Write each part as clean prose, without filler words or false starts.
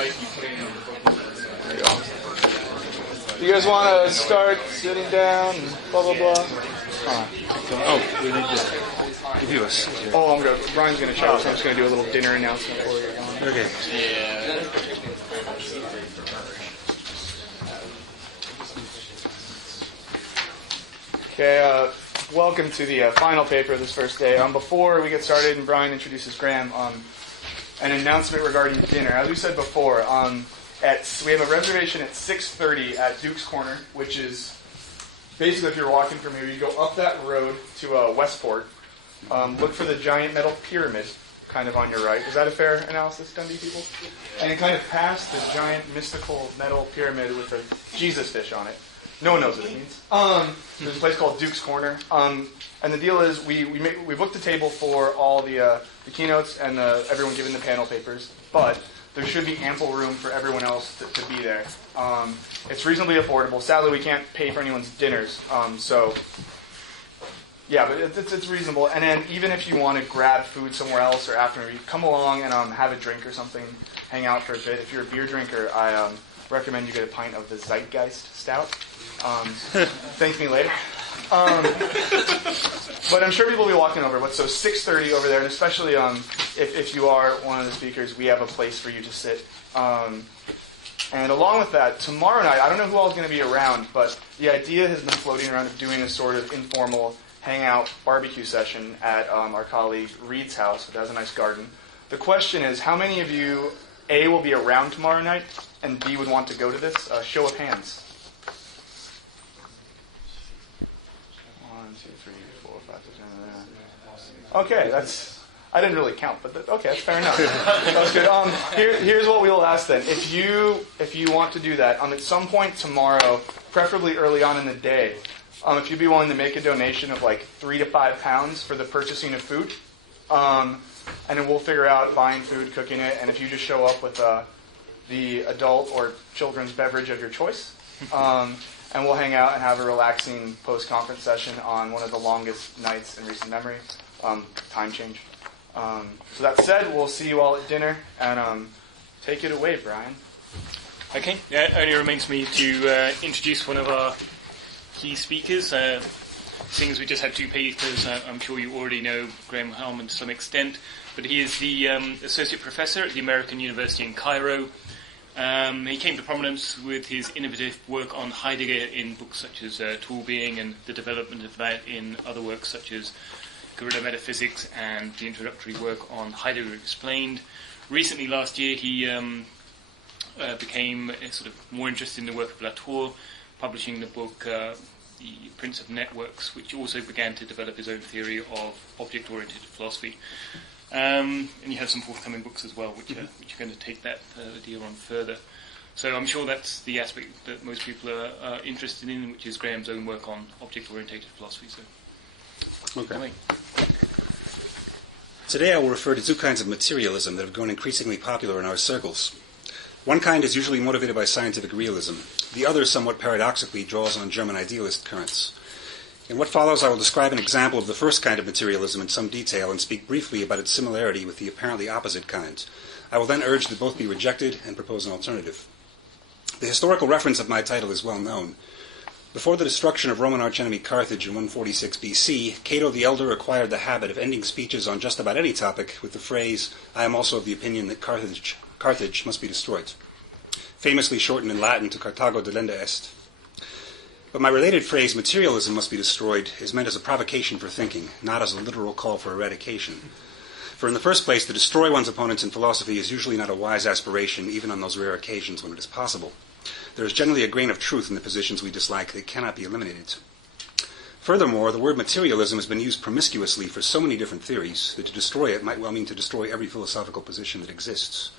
There you go. You guys want to start sitting down and blah, blah, blah? We need to review us. Oh, I'm good. Brian's going to show us. I'm just going to do a little dinner announcement for you. Okay. Okay, welcome to the final paper of this first day. Before we get started and Brian introduces Graham, an announcement regarding dinner. As we said before, we have a reservation at 6:30 at Duke's Corner, which is basically if you're walking from here, you go up that road to Westport. Look for the giant metal pyramid kind of on your right. Is that a fair analysis, Dundee people? And kind of past the giant mystical metal pyramid with a Jesus fish on it. No one knows what it means. There's a place called Duke's Corner. And the deal is we booked a table for all the keynotes and everyone giving the panel papers, but there should be ample room for everyone else to be there. It's reasonably affordable. Sadly, we can't pay for anyone's dinners. Yeah, but it's reasonable. And then even if you want to grab food somewhere else or afternoon, come along and have a drink or something, hang out for a bit. If you're a beer drinker, I recommend you get a pint of the Zeitgeist Stout. Thank me later. But I'm sure people will be walking over. But so 6:30 over there, and especially if you are one of the speakers, we have a place for you to sit. And along with that, tomorrow night, I don't know who all is going to be around, but the idea has been floating around of doing a sort of informal hangout barbecue session at our colleague Reed's house, which has a nice garden. The question is, how many of you, A, will be around tomorrow night, and B, would want to go to this? Show of hands. 1, 2, 3, 4, 5, 6, 7, 8. Okay, I didn't really count, but okay, that's fair enough. That's good. Here's what we will ask then. If you want to do that, at some point tomorrow, preferably early on in the day, if you'd be willing to make a donation of like 3 to 5 pounds for the purchasing of food, and then we'll figure out buying food, cooking it, and if you just show up with the adult or children's beverage of your choice, and we'll hang out and have a relaxing post-conference session on one of the longest nights in recent memory. Time change. So that said, we'll see you all at dinner, and take it away, Brian. Okay, it only remains me to introduce one of our key speakers. Seeing as we just had 2 papers, I'm sure you already know Graham Harman to some extent, but he is the Associate Professor at the American University in Cairo. He came to prominence with his innovative work on Heidegger in books such as Tool Being, and the development of that in other works such as Guerrilla Metaphysics and the introductory work on Heidegger Explained. Recently, last year, he became sort of more interested in the work of Latour, publishing the book The Prince of Networks, which also began to develop his own theory of object-oriented philosophy. And you have some forthcoming books as well, which are going to take that idea on further. So I'm sure that's the aspect that most people are interested in, which is Graham's own work on object-oriented philosophy. So, okay. Today I will refer to 2 kinds of materialism that have grown increasingly popular in our circles. One kind is usually motivated by scientific realism. The other, somewhat paradoxically, draws on German idealist currents. In what follows, I will describe an example of the first kind of materialism in some detail and speak briefly about its similarity with the apparently opposite kind. I will then urge that both be rejected and propose an alternative. The historical reference of my title is well known. Before the destruction of Roman archenemy Carthage in 146 BC, Cato the Elder acquired the habit of ending speeches on just about any topic with the phrase, "I am also of the opinion that Carthage must be destroyed," famously shortened in Latin to Carthago delenda est. But my related phrase, materialism must be destroyed, is meant as a provocation for thinking, not as a literal call for eradication. For in the first place, to destroy one's opponents in philosophy is usually not a wise aspiration, even on those rare occasions when it is possible. There is generally a grain of truth in the positions we dislike that cannot be eliminated. Furthermore, the word materialism has been used promiscuously for so many different theories that to destroy it might well mean to destroy every philosophical position that exists.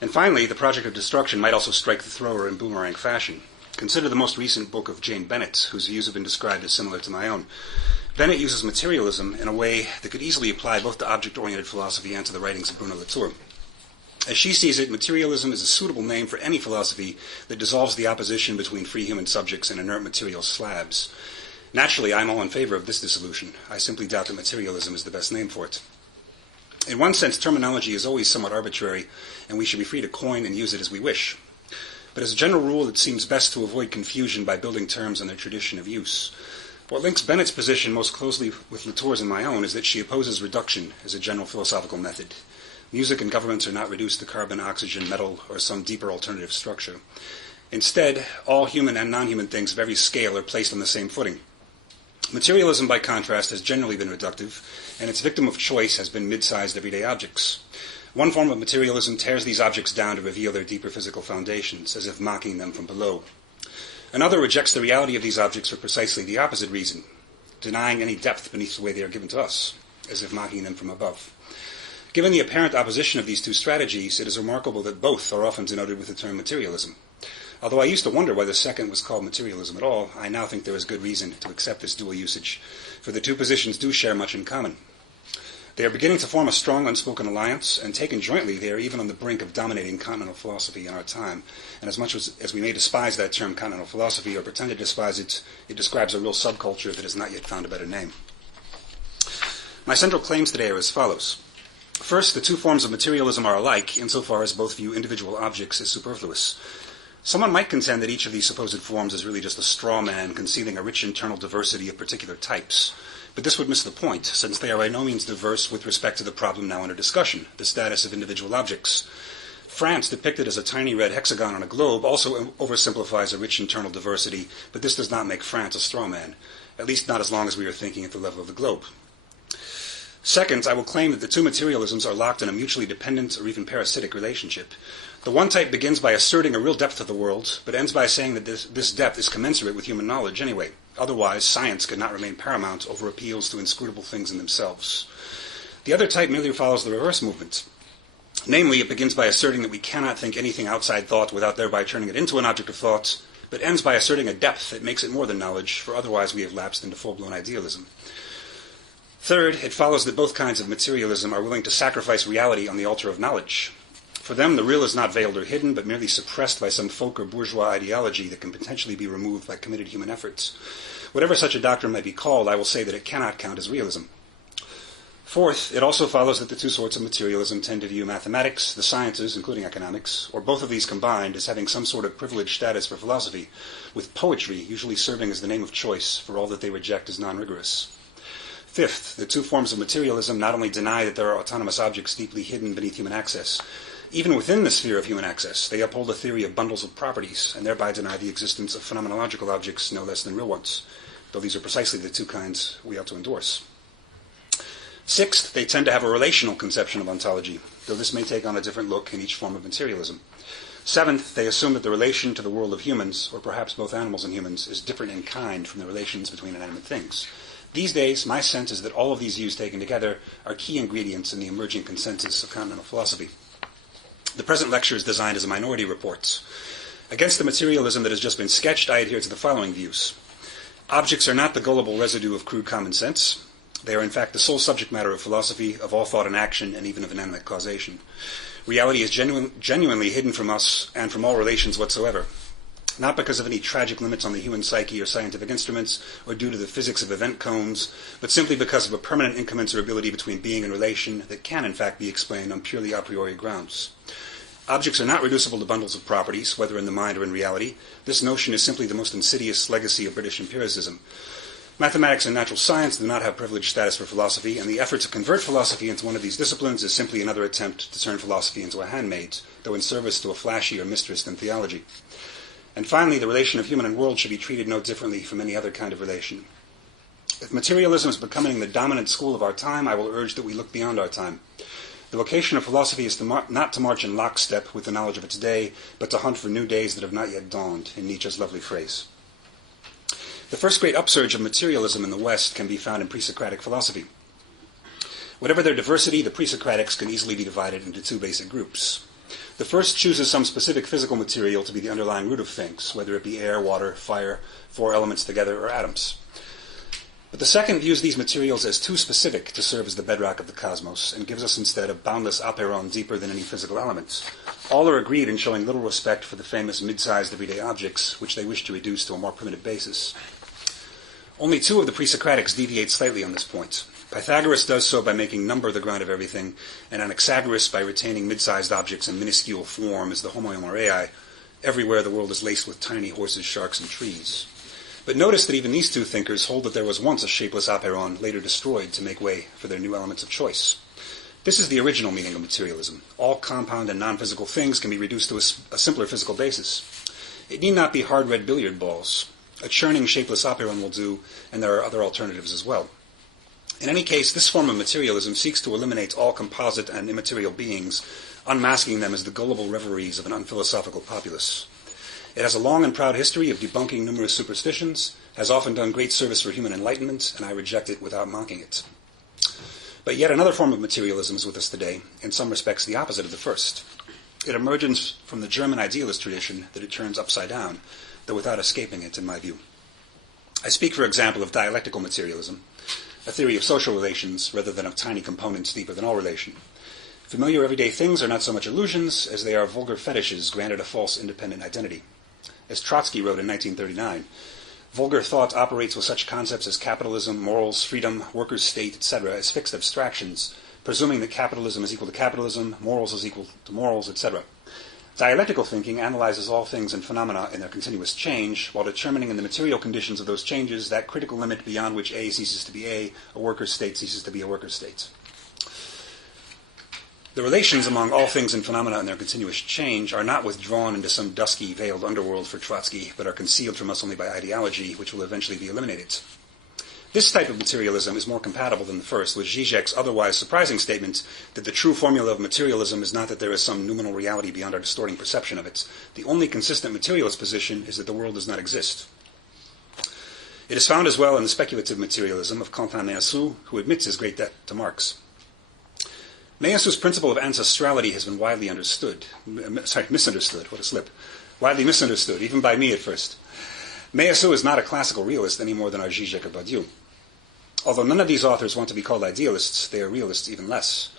And finally, the project of destruction might also strike the thrower in boomerang fashion. Consider the most recent book of Jane Bennett, whose views have been described as similar to my own. Bennett uses materialism in a way that could easily apply both to object-oriented philosophy and to the writings of Bruno Latour. As she sees it, materialism is a suitable name for any philosophy that dissolves the opposition between free human subjects and inert material slabs. Naturally, I'm all in favor of this dissolution. I simply doubt that materialism is the best name for it. In one sense, terminology is always somewhat arbitrary, and we should be free to coin and use it as we wish. But as a general rule, it seems best to avoid confusion by building terms on their tradition of use. What links Bennett's position most closely with Latour's and my own is that she opposes reduction as a general philosophical method. Music and governments are not reduced to carbon, oxygen, metal, or some deeper alternative structure. Instead, all human and non-human things of every scale are placed on the same footing. Materialism, by contrast, has generally been reductive, and its victim of choice has been mid-sized everyday objects. One form of materialism tears these objects down to reveal their deeper physical foundations, as if mocking them from below. Another rejects the reality of these objects for precisely the opposite reason, denying any depth beneath the way they are given to us, as if mocking them from above. Given the apparent opposition of these two strategies, it is remarkable that both are often denoted with the term materialism. Although I used to wonder why the second was called materialism at all, I now think there is good reason to accept this dual usage, for the two positions do share much in common. They are beginning to form a strong unspoken alliance, and taken jointly, they are even on the brink of dominating continental philosophy in our time. And as much as we may despise that term continental philosophy, or pretend to despise it, it describes a real subculture that has not yet found a better name. My central claims today are as follows. First, the two forms of materialism are alike, insofar as both view individual objects as superfluous. Someone might contend that each of these supposed forms is really just a straw man concealing a rich internal diversity of particular types. But this would miss the point, since they are by no means diverse with respect to the problem now under discussion, the status of individual objects. France, depicted as a tiny red hexagon on a globe, also oversimplifies a rich internal diversity, but this does not make France a straw man, at least not as long as we are thinking at the level of the globe. Second, I will claim that the two materialisms are locked in a mutually dependent or even parasitic relationship. The one type begins by asserting a real depth of the world, but ends by saying that this depth is commensurate with human knowledge anyway. Otherwise, science could not remain paramount over appeals to inscrutable things in themselves. The other type merely follows the reverse movement. Namely, it begins by asserting that we cannot think anything outside thought without thereby turning it into an object of thought, but ends by asserting a depth that makes it more than knowledge, for otherwise we have lapsed into full-blown idealism. Third, it follows that both kinds of materialism are willing to sacrifice reality on the altar of knowledge. For them, the real is not veiled or hidden, but merely suppressed by some folk or bourgeois ideology that can potentially be removed by committed human efforts. Whatever such a doctrine might be called, I will say that it cannot count as realism. Fourth, it also follows that the two sorts of materialism tend to view mathematics, the sciences, including economics, or both of these combined, as having some sort of privileged status for philosophy, with poetry usually serving as the name of choice for all that they reject as non-rigorous. Fifth, the two forms of materialism not only deny that there are autonomous objects deeply hidden beneath human access, even within the sphere of human access, they uphold a theory of bundles of properties, and thereby deny the existence of phenomenological objects no less than real ones, though these are precisely the two kinds we ought to endorse. Sixth, they tend to have a relational conception of ontology, though this may take on a different look in each form of materialism. Seventh, they assume that the relation to the world of humans, or perhaps both animals and humans, is different in kind from the relations between inanimate things. These days, my sense is that all of these views taken together are key ingredients in the emerging consensus of continental philosophy. The present lecture is designed as a minority report. Against the materialism that has just been sketched, I adhere to the following views. Objects are not the gullible residue of crude common sense. They are in fact the sole subject matter of philosophy, of all thought and action, and even of inanimate causation. Reality is genuinely hidden from us and from all relations whatsoever, not because of any tragic limits on the human psyche or scientific instruments, or due to the physics of event cones, but simply because of a permanent incommensurability between being and relation that can in fact be explained on purely a priori grounds. Objects are not reducible to bundles of properties, whether in the mind or in reality. This notion is simply the most insidious legacy of British empiricism. Mathematics and natural science do not have privileged status for philosophy, and the effort to convert philosophy into one of these disciplines is simply another attempt to turn philosophy into a handmaid, though in service to a flashier mistress than theology. And finally, the relation of human and world should be treated no differently from any other kind of relation. If materialism is becoming the dominant school of our time, I will urge that we look beyond our time. The vocation of philosophy is not to march in lockstep with the knowledge of its day, but to hunt for new days that have not yet dawned, in Nietzsche's lovely phrase. The first great upsurge of materialism in the West can be found in pre-Socratic philosophy. Whatever their diversity, the pre-Socratics can easily be divided into two basic groups. The first chooses some specific physical material to be the underlying root of things, whether it be air, water, fire, four elements together, or atoms. But the second views these materials as too specific to serve as the bedrock of the cosmos, and gives us instead a boundless aperon deeper than any physical elements. All are agreed in showing little respect for the famous mid-sized everyday objects, which they wish to reduce to a more primitive basis. Only two of the pre-Socratics deviate slightly on this point. Pythagoras does so by making number the ground of everything, and Anaxagoras by retaining mid-sized objects in minuscule form as the homoiomorei. Everywhere the world is laced with tiny horses, sharks, and trees. But notice that even these two thinkers hold that there was once a shapeless aperon, later destroyed to make way for their new elements of choice. This is the original meaning of materialism. All compound and non-physical things can be reduced to a simpler physical basis. It need not be hard red billiard balls. A churning, shapeless aperon will do, and there are other alternatives as well. In any case, this form of materialism seeks to eliminate all composite and immaterial beings, unmasking them as the gullible reveries of an unphilosophical populace. It has a long and proud history of debunking numerous superstitions, has often done great service for human enlightenment, and I reject it without mocking it. But yet another form of materialism is with us today, in some respects the opposite of the first. It emerges from the German idealist tradition that it turns upside down, though without escaping it, in my view. I speak, for example, of dialectical materialism, a theory of social relations rather than of tiny components deeper than all relation. Familiar everyday things are not so much illusions as they are vulgar fetishes granted a false independent identity. As Trotsky wrote in 1939, vulgar thought operates with such concepts as capitalism, morals, freedom, workers' state, etc., as fixed abstractions, presuming that capitalism is equal to capitalism, morals is equal to morals, etc. Dialectical thinking analyzes all things and phenomena in their continuous change, while determining in the material conditions of those changes that critical limit beyond which A ceases to be a worker's state ceases to be a worker's state. The relations among all things and phenomena in their continuous change are not withdrawn into some dusky, veiled underworld for Trotsky, but are concealed from us only by ideology, which will eventually be eliminated. This type of materialism is more compatible than the first with Zizek's otherwise surprising statement that the true formula of materialism is not that there is some noumenal reality beyond our distorting perception of it. The only consistent materialist position is that the world does not exist. It is found as well in the speculative materialism of Quentin Meillassoux, who admits his great debt to Marx. Meillassoux' principle of ancestrality has been widely misunderstood. What a slip. Widely misunderstood, even by me at first. Meillassoux is not a classical realist any more than are Zizek or Badiou. Although none of these authors want to be called idealists, they are realists even less.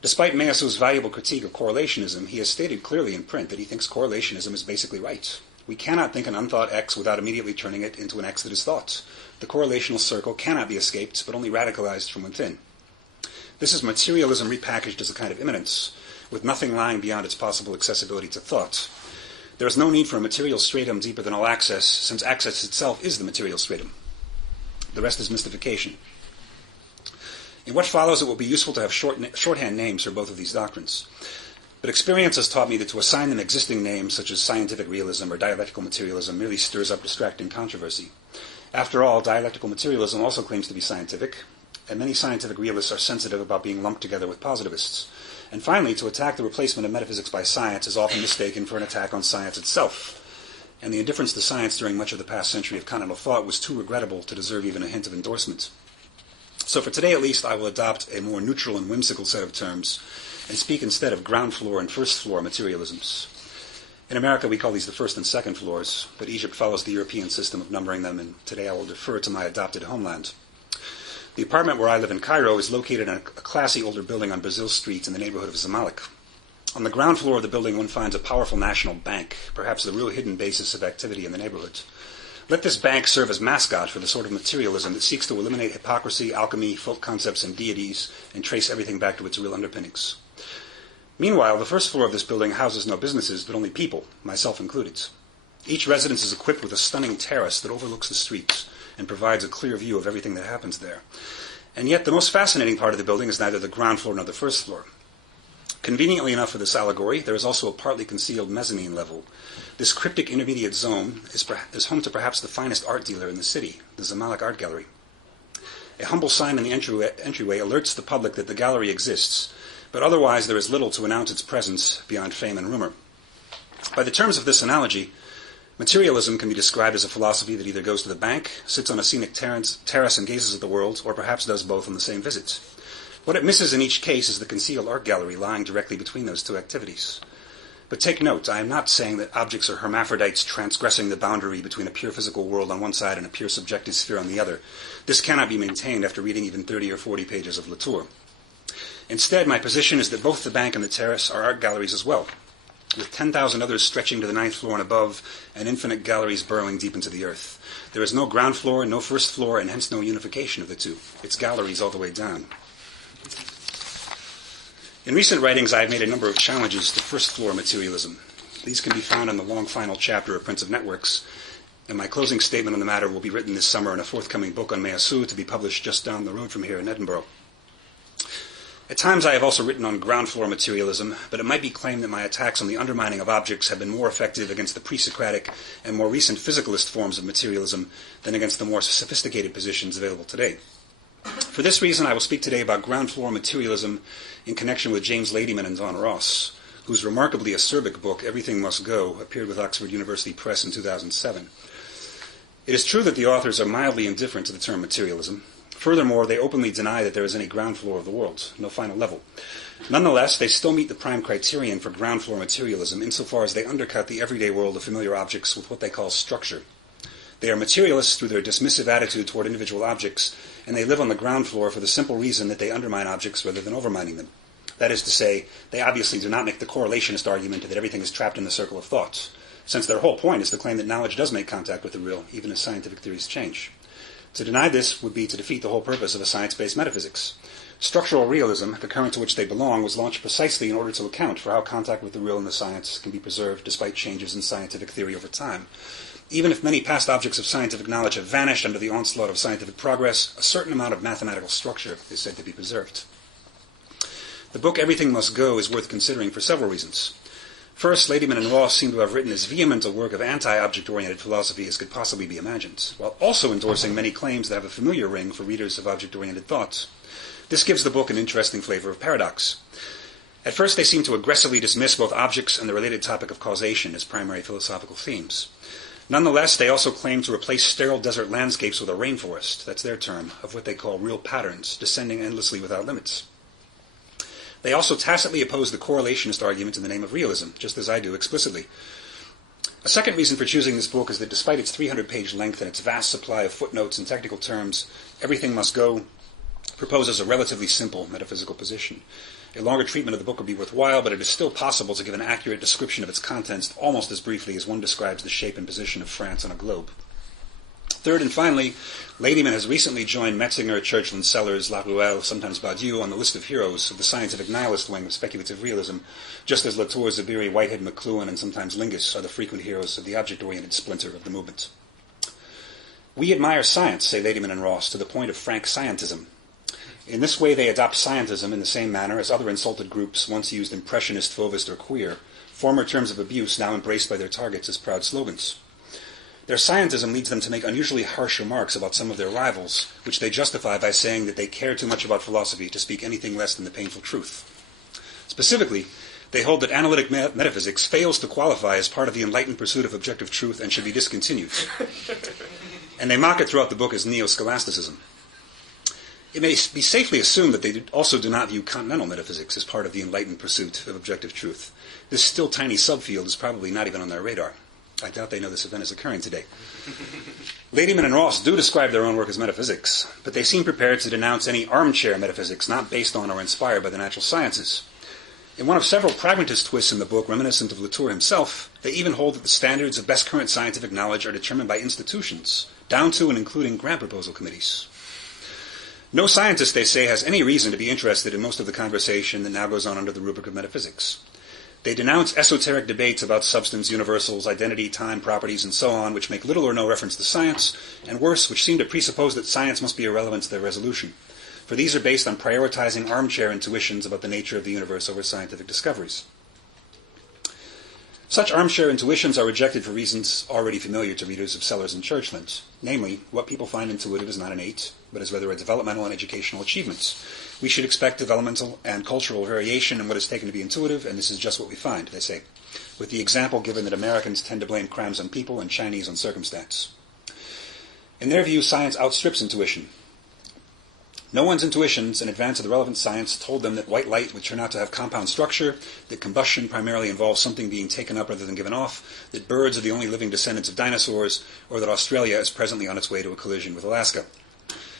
Despite Meillassoux' valuable critique of correlationism, he has stated clearly in print that he thinks correlationism is basically right. We cannot think an unthought X without immediately turning it into an X that is thought. The correlational circle cannot be escaped, but only radicalized from within. This is materialism repackaged as a kind of immanence, with nothing lying beyond its possible accessibility to thought. There is no need for a material stratum deeper than all access, since access itself is the material stratum. The rest is mystification. In what follows, it will be useful to have shorthand names for both of these doctrines. But experience has taught me that to assign them existing names, such as scientific realism or dialectical materialism, merely stirs up distracting controversy. After all, dialectical materialism also claims to be scientific, and many scientific realists are sensitive about being lumped together with positivists. And finally, to attack the replacement of metaphysics by science is often mistaken for an attack on science itself. And the indifference to science during much of the past century of continental thought was too regrettable to deserve even a hint of endorsement. So for today at least, I will adopt a more neutral and whimsical set of terms and speak instead of ground floor and first floor materialisms. In America, we call these the first and second floors, but Egypt follows the European system of numbering them, and today I will defer to my adopted homeland. The apartment where I live in Cairo is located in a classy older building on Brazil Street in the neighborhood of Zamalek. On the ground floor of the building, one finds a powerful national bank, perhaps the real hidden basis of activity in the neighborhood. Let this bank serve as mascot for the sort of materialism that seeks to eliminate hypocrisy, alchemy, folk concepts, and deities, and trace everything back to its real underpinnings. Meanwhile, the first floor of this building houses no businesses, but only people, myself included. Each residence is equipped with a stunning terrace that overlooks the streets and provides a clear view of everything that happens there. And yet the most fascinating part of the building is neither the ground floor nor the first floor. Conveniently enough for this allegory, there is also a partly concealed mezzanine level. This cryptic intermediate zone is home to perhaps the finest art dealer in the city, the Zamalek Art Gallery. A humble sign in the entryway alerts the public that the gallery exists, but otherwise there is little to announce its presence beyond fame and rumor. By the terms of this analogy, materialism can be described as a philosophy that either goes to the bank, sits on a scenic terrace and gazes at the world, or perhaps does both on the same visit. What it misses in each case is the concealed art gallery lying directly between those two activities. But take note, I am not saying that objects are hermaphrodites transgressing the boundary between a pure physical world on one side and a pure subjective sphere on the other. This cannot be maintained after reading even 30 or 40 pages of Latour. Instead, my position is that both the bank and the terrace are art galleries as well. with 10,000 others stretching to the 9th floor and above, and infinite galleries burrowing deep into the earth. There is no ground floor, no first floor, and hence no unification of the two. It's galleries all the way down. In recent writings, I have made a number of challenges to first-floor materialism. These can be found in the long final chapter of Prince of Networks, and my closing statement on the matter will be written this summer in a forthcoming book on Measu to be published just down the road from here in Edinburgh. At times I have also written on ground-floor materialism, but it might be claimed that my attacks on the undermining of objects have been more effective against the pre-Socratic and more recent physicalist forms of materialism than against the more sophisticated positions available today. For this reason, I will speak today about ground-floor materialism in connection with James Ladyman and Don Ross, whose remarkably acerbic book, Everything Must Go, appeared with Oxford University Press in 2007. It is true that the authors are mildly indifferent to the term materialism. Furthermore, they openly deny that there is any ground floor of the world, no final level. Nonetheless, they still meet the prime criterion for ground floor materialism insofar as they undercut the everyday world of familiar objects with what they call structure. They are materialists through their dismissive attitude toward individual objects, and they live on the ground floor for the simple reason that they undermine objects rather than overmining them. That is to say, they obviously do not make the correlationist argument that everything is trapped in the circle of thought, since their whole point is to claim that knowledge does make contact with the real, even as scientific theories change. To deny this would be to defeat the whole purpose of a science-based metaphysics. Structural realism, the current to which they belong, was launched precisely in order to account for how contact with the real and the science can be preserved despite changes in scientific theory over time. Even if many past objects of scientific knowledge have vanished under the onslaught of scientific progress, a certain amount of mathematical structure is said to be preserved. The book Everything Must Go is worth considering for several reasons. First, Ladyman and Ross seem to have written as vehement a work of anti-object-oriented philosophy as could possibly be imagined, while also endorsing many claims that have a familiar ring for readers of object-oriented thought. This gives the book an interesting flavor of paradox. At first, they seem to aggressively dismiss both objects and the related topic of causation as primary philosophical themes. Nonetheless, they also claim to replace sterile desert landscapes with a rainforest, that's their term, of what they call real patterns, descending endlessly without limits. They also tacitly oppose the correlationist argument in the name of realism, just as I do explicitly. A second reason for choosing this book is that despite its 300-page length and its vast supply of footnotes and technical terms, Everything Must Go proposes a relatively simple metaphysical position. A longer treatment of the book would be worthwhile, but it is still possible to give an accurate description of its contents almost as briefly as one describes the shape and position of France on a globe. Third and finally, Ladyman has recently joined Metzinger, Churchland, Sellers, Laruelle, sometimes Badiou, on the list of heroes of the scientific nihilist wing of speculative realism, just as Latour, Zubiri, Whitehead, McLuhan, and sometimes Lingus are the frequent heroes of the object-oriented splinter of the movement. We admire science, say Ladyman and Ross, to the point of frank scientism. In this way, they adopt scientism in the same manner as other insulted groups once used impressionist, fauvist, or queer, former terms of abuse now embraced by their targets as proud slogans. Their scientism leads them to make unusually harsh remarks about some of their rivals, which they justify by saying that they care too much about philosophy to speak anything less than the painful truth. Specifically, they hold that analytic metaphysics fails to qualify as part of the enlightened pursuit of objective truth and should be discontinued. And they mock it throughout the book as neo-scholasticism. It may be safely assumed that they also do not view continental metaphysics as part of the enlightened pursuit of objective truth. This still tiny subfield is probably not even on their radar. I doubt they know this event is occurring today. Ladyman and Ross do describe their own work as metaphysics, but they seem prepared to denounce any armchair metaphysics not based on or inspired by the natural sciences. In one of several pragmatist twists in the book, reminiscent of Latour himself, they even hold that the standards of best current scientific knowledge are determined by institutions, down to and including grant proposal committees. No scientist, they say, has any reason to be interested in most of the conversation that now goes on under the rubric of metaphysics. They denounce esoteric debates about substance, universals, identity, time, properties, and so on, which make little or no reference to science, and worse, which seem to presuppose that science must be irrelevant to their resolution. For these are based on prioritizing armchair intuitions about the nature of the universe over scientific discoveries. Such armchair intuitions are rejected for reasons already familiar to readers of Sellers and Churchland. Namely, what people find intuitive is not innate, but is rather a developmental and educational achievement. We should expect developmental and cultural variation in what is taken to be intuitive, and this is just what we find, they say, with the example given that Americans tend to blame crimes on people and Chinese on circumstance. In their view, science outstrips intuition. No one's intuitions in advance of the relevant science told them that white light would turn out to have compound structure, that combustion primarily involves something being taken up rather than given off, that birds are the only living descendants of dinosaurs, or that Australia is presently on its way to a collision with Alaska.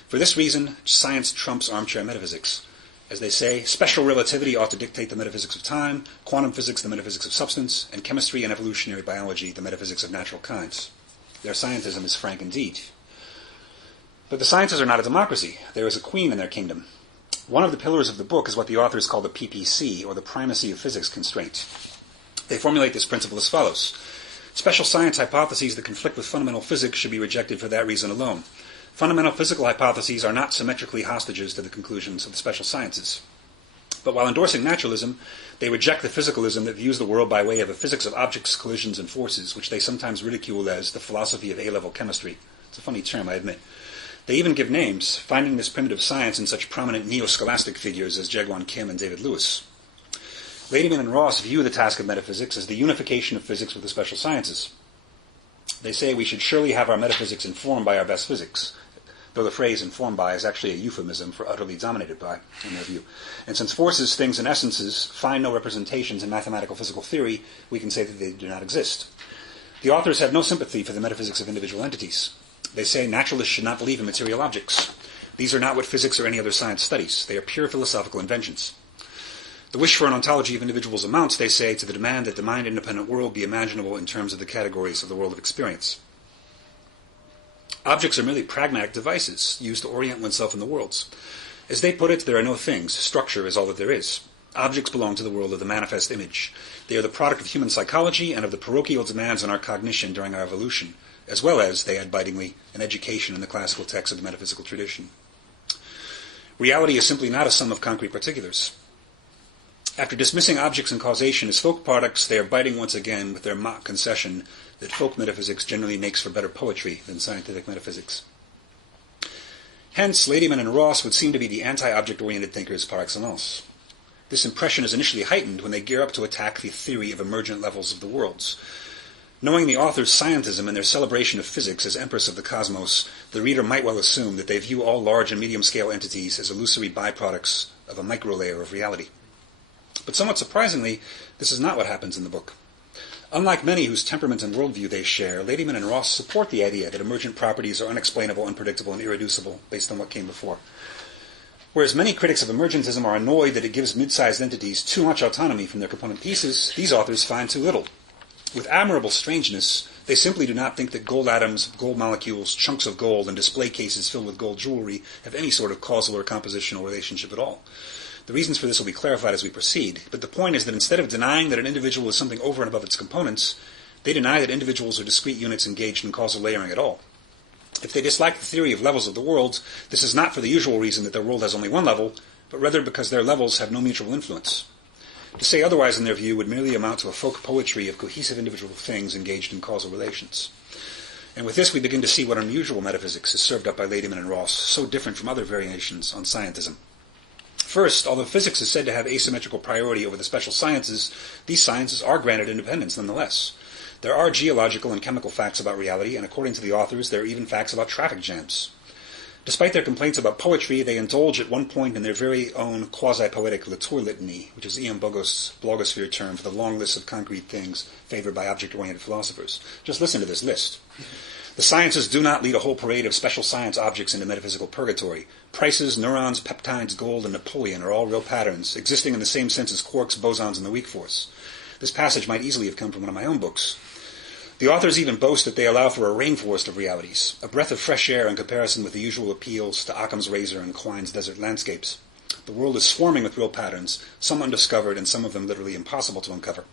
For this reason, science trumps armchair metaphysics. As they say, special relativity ought to dictate the metaphysics of time, quantum physics the metaphysics of substance, and chemistry and evolutionary biology the metaphysics of natural kinds. Their scientism is frank indeed. But the sciences are not a democracy. There is a queen in their kingdom. One of the pillars of the book is what the authors call the PPC, or the primacy of physics constraint. They formulate this principle as follows. Special science hypotheses that conflict with fundamental physics should be rejected for that reason alone. Fundamental physical hypotheses are not symmetrically hostages to the conclusions of the special sciences. But while endorsing naturalism, they reject the physicalism that views the world by way of a physics of objects, collisions, and forces, which they sometimes ridicule as the philosophy of A-level chemistry. It's a funny term, I admit. They even give names, finding this primitive science in such prominent neo-scholastic figures as Jaegwon Kim and David Lewis. Ladyman and Ross view the task of metaphysics as the unification of physics with the special sciences. They say we should surely have our metaphysics informed by our best physics, though the phrase informed by is actually a euphemism for utterly dominated by, in their view. And since forces, things, and essences find no representations in mathematical physical theory, we can say that they do not exist. The authors have no sympathy for the metaphysics of individual entities. They say naturalists should not believe in material objects. These are not what physics or any other science studies. They are pure philosophical inventions. The wish for an ontology of individuals amounts, they say, to the demand that the mind-independent world be imaginable in terms of the categories of the world of experience. Objects are merely pragmatic devices used to orient oneself in the worlds. As they put it, there are no things. Structure is all that there is. Objects belong to the world of the manifest image. They are the product of human psychology and of the parochial demands on our cognition during our evolution, as well as, they add bitingly, an education in the classical texts of the metaphysical tradition. Reality is simply not a sum of concrete particulars. After dismissing objects and causation as folk products, they are biting once again with their mock concession that folk metaphysics generally makes for better poetry than scientific metaphysics. Hence, Ladyman and Ross would seem to be the anti-object-oriented thinkers par excellence. This impression is initially heightened when they gear up to attack the theory of emergent levels of the worlds. Knowing the authors' scientism and their celebration of physics as empress of the cosmos, the reader might well assume that they view all large and medium-scale entities as illusory byproducts of a micro-layer of reality. But somewhat surprisingly, this is not what happens in the book. Unlike many whose temperament and worldview they share, Ladyman and Ross support the idea that emergent properties are unexplainable, unpredictable, and irreducible based on what came before. Whereas many critics of emergentism are annoyed that it gives mid-sized entities too much autonomy from their component pieces, these authors find too little. With admirable strangeness, they simply do not think that gold atoms, gold molecules, chunks of gold, and display cases filled with gold jewelry have any sort of causal or compositional relationship at all. The reasons for this will be clarified as we proceed, but the point is that instead of denying that an individual is something over and above its components, they deny that individuals are discrete units engaged in causal layering at all. If they dislike the theory of levels of the world, this is not for the usual reason that their world has only one level, but rather because their levels have no mutual influence. To say otherwise in their view would merely amount to a folk poetry of cohesive individual things engaged in causal relations. And with this we begin to see what unusual metaphysics is served up by Ladyman and Ross, so different from other variations on scientism. First, although physics is said to have asymmetrical priority over the special sciences, these sciences are granted independence nonetheless. There are geological and chemical facts about reality, and according to the authors, there are even facts about traffic jams. Despite their complaints about poetry, they indulge at one point in their very own quasi-poetic Latour litany, which is Ian Bogost's blogosphere term for the long list of concrete things favored by object-oriented philosophers. Just listen to this list. The sciences do not lead a whole parade of special science objects into metaphysical purgatory. Prices, neurons, peptides, gold, and Napoleon are all real patterns, existing in the same sense as quarks, bosons, and the weak force. This passage might easily have come from one of my own books. The authors even boast that they allow for a rainforest of realities, a breath of fresh air in comparison with the usual appeals to Occam's razor and Quine's desert landscapes. The world is swarming with real patterns, some undiscovered and some of them literally impossible to uncover.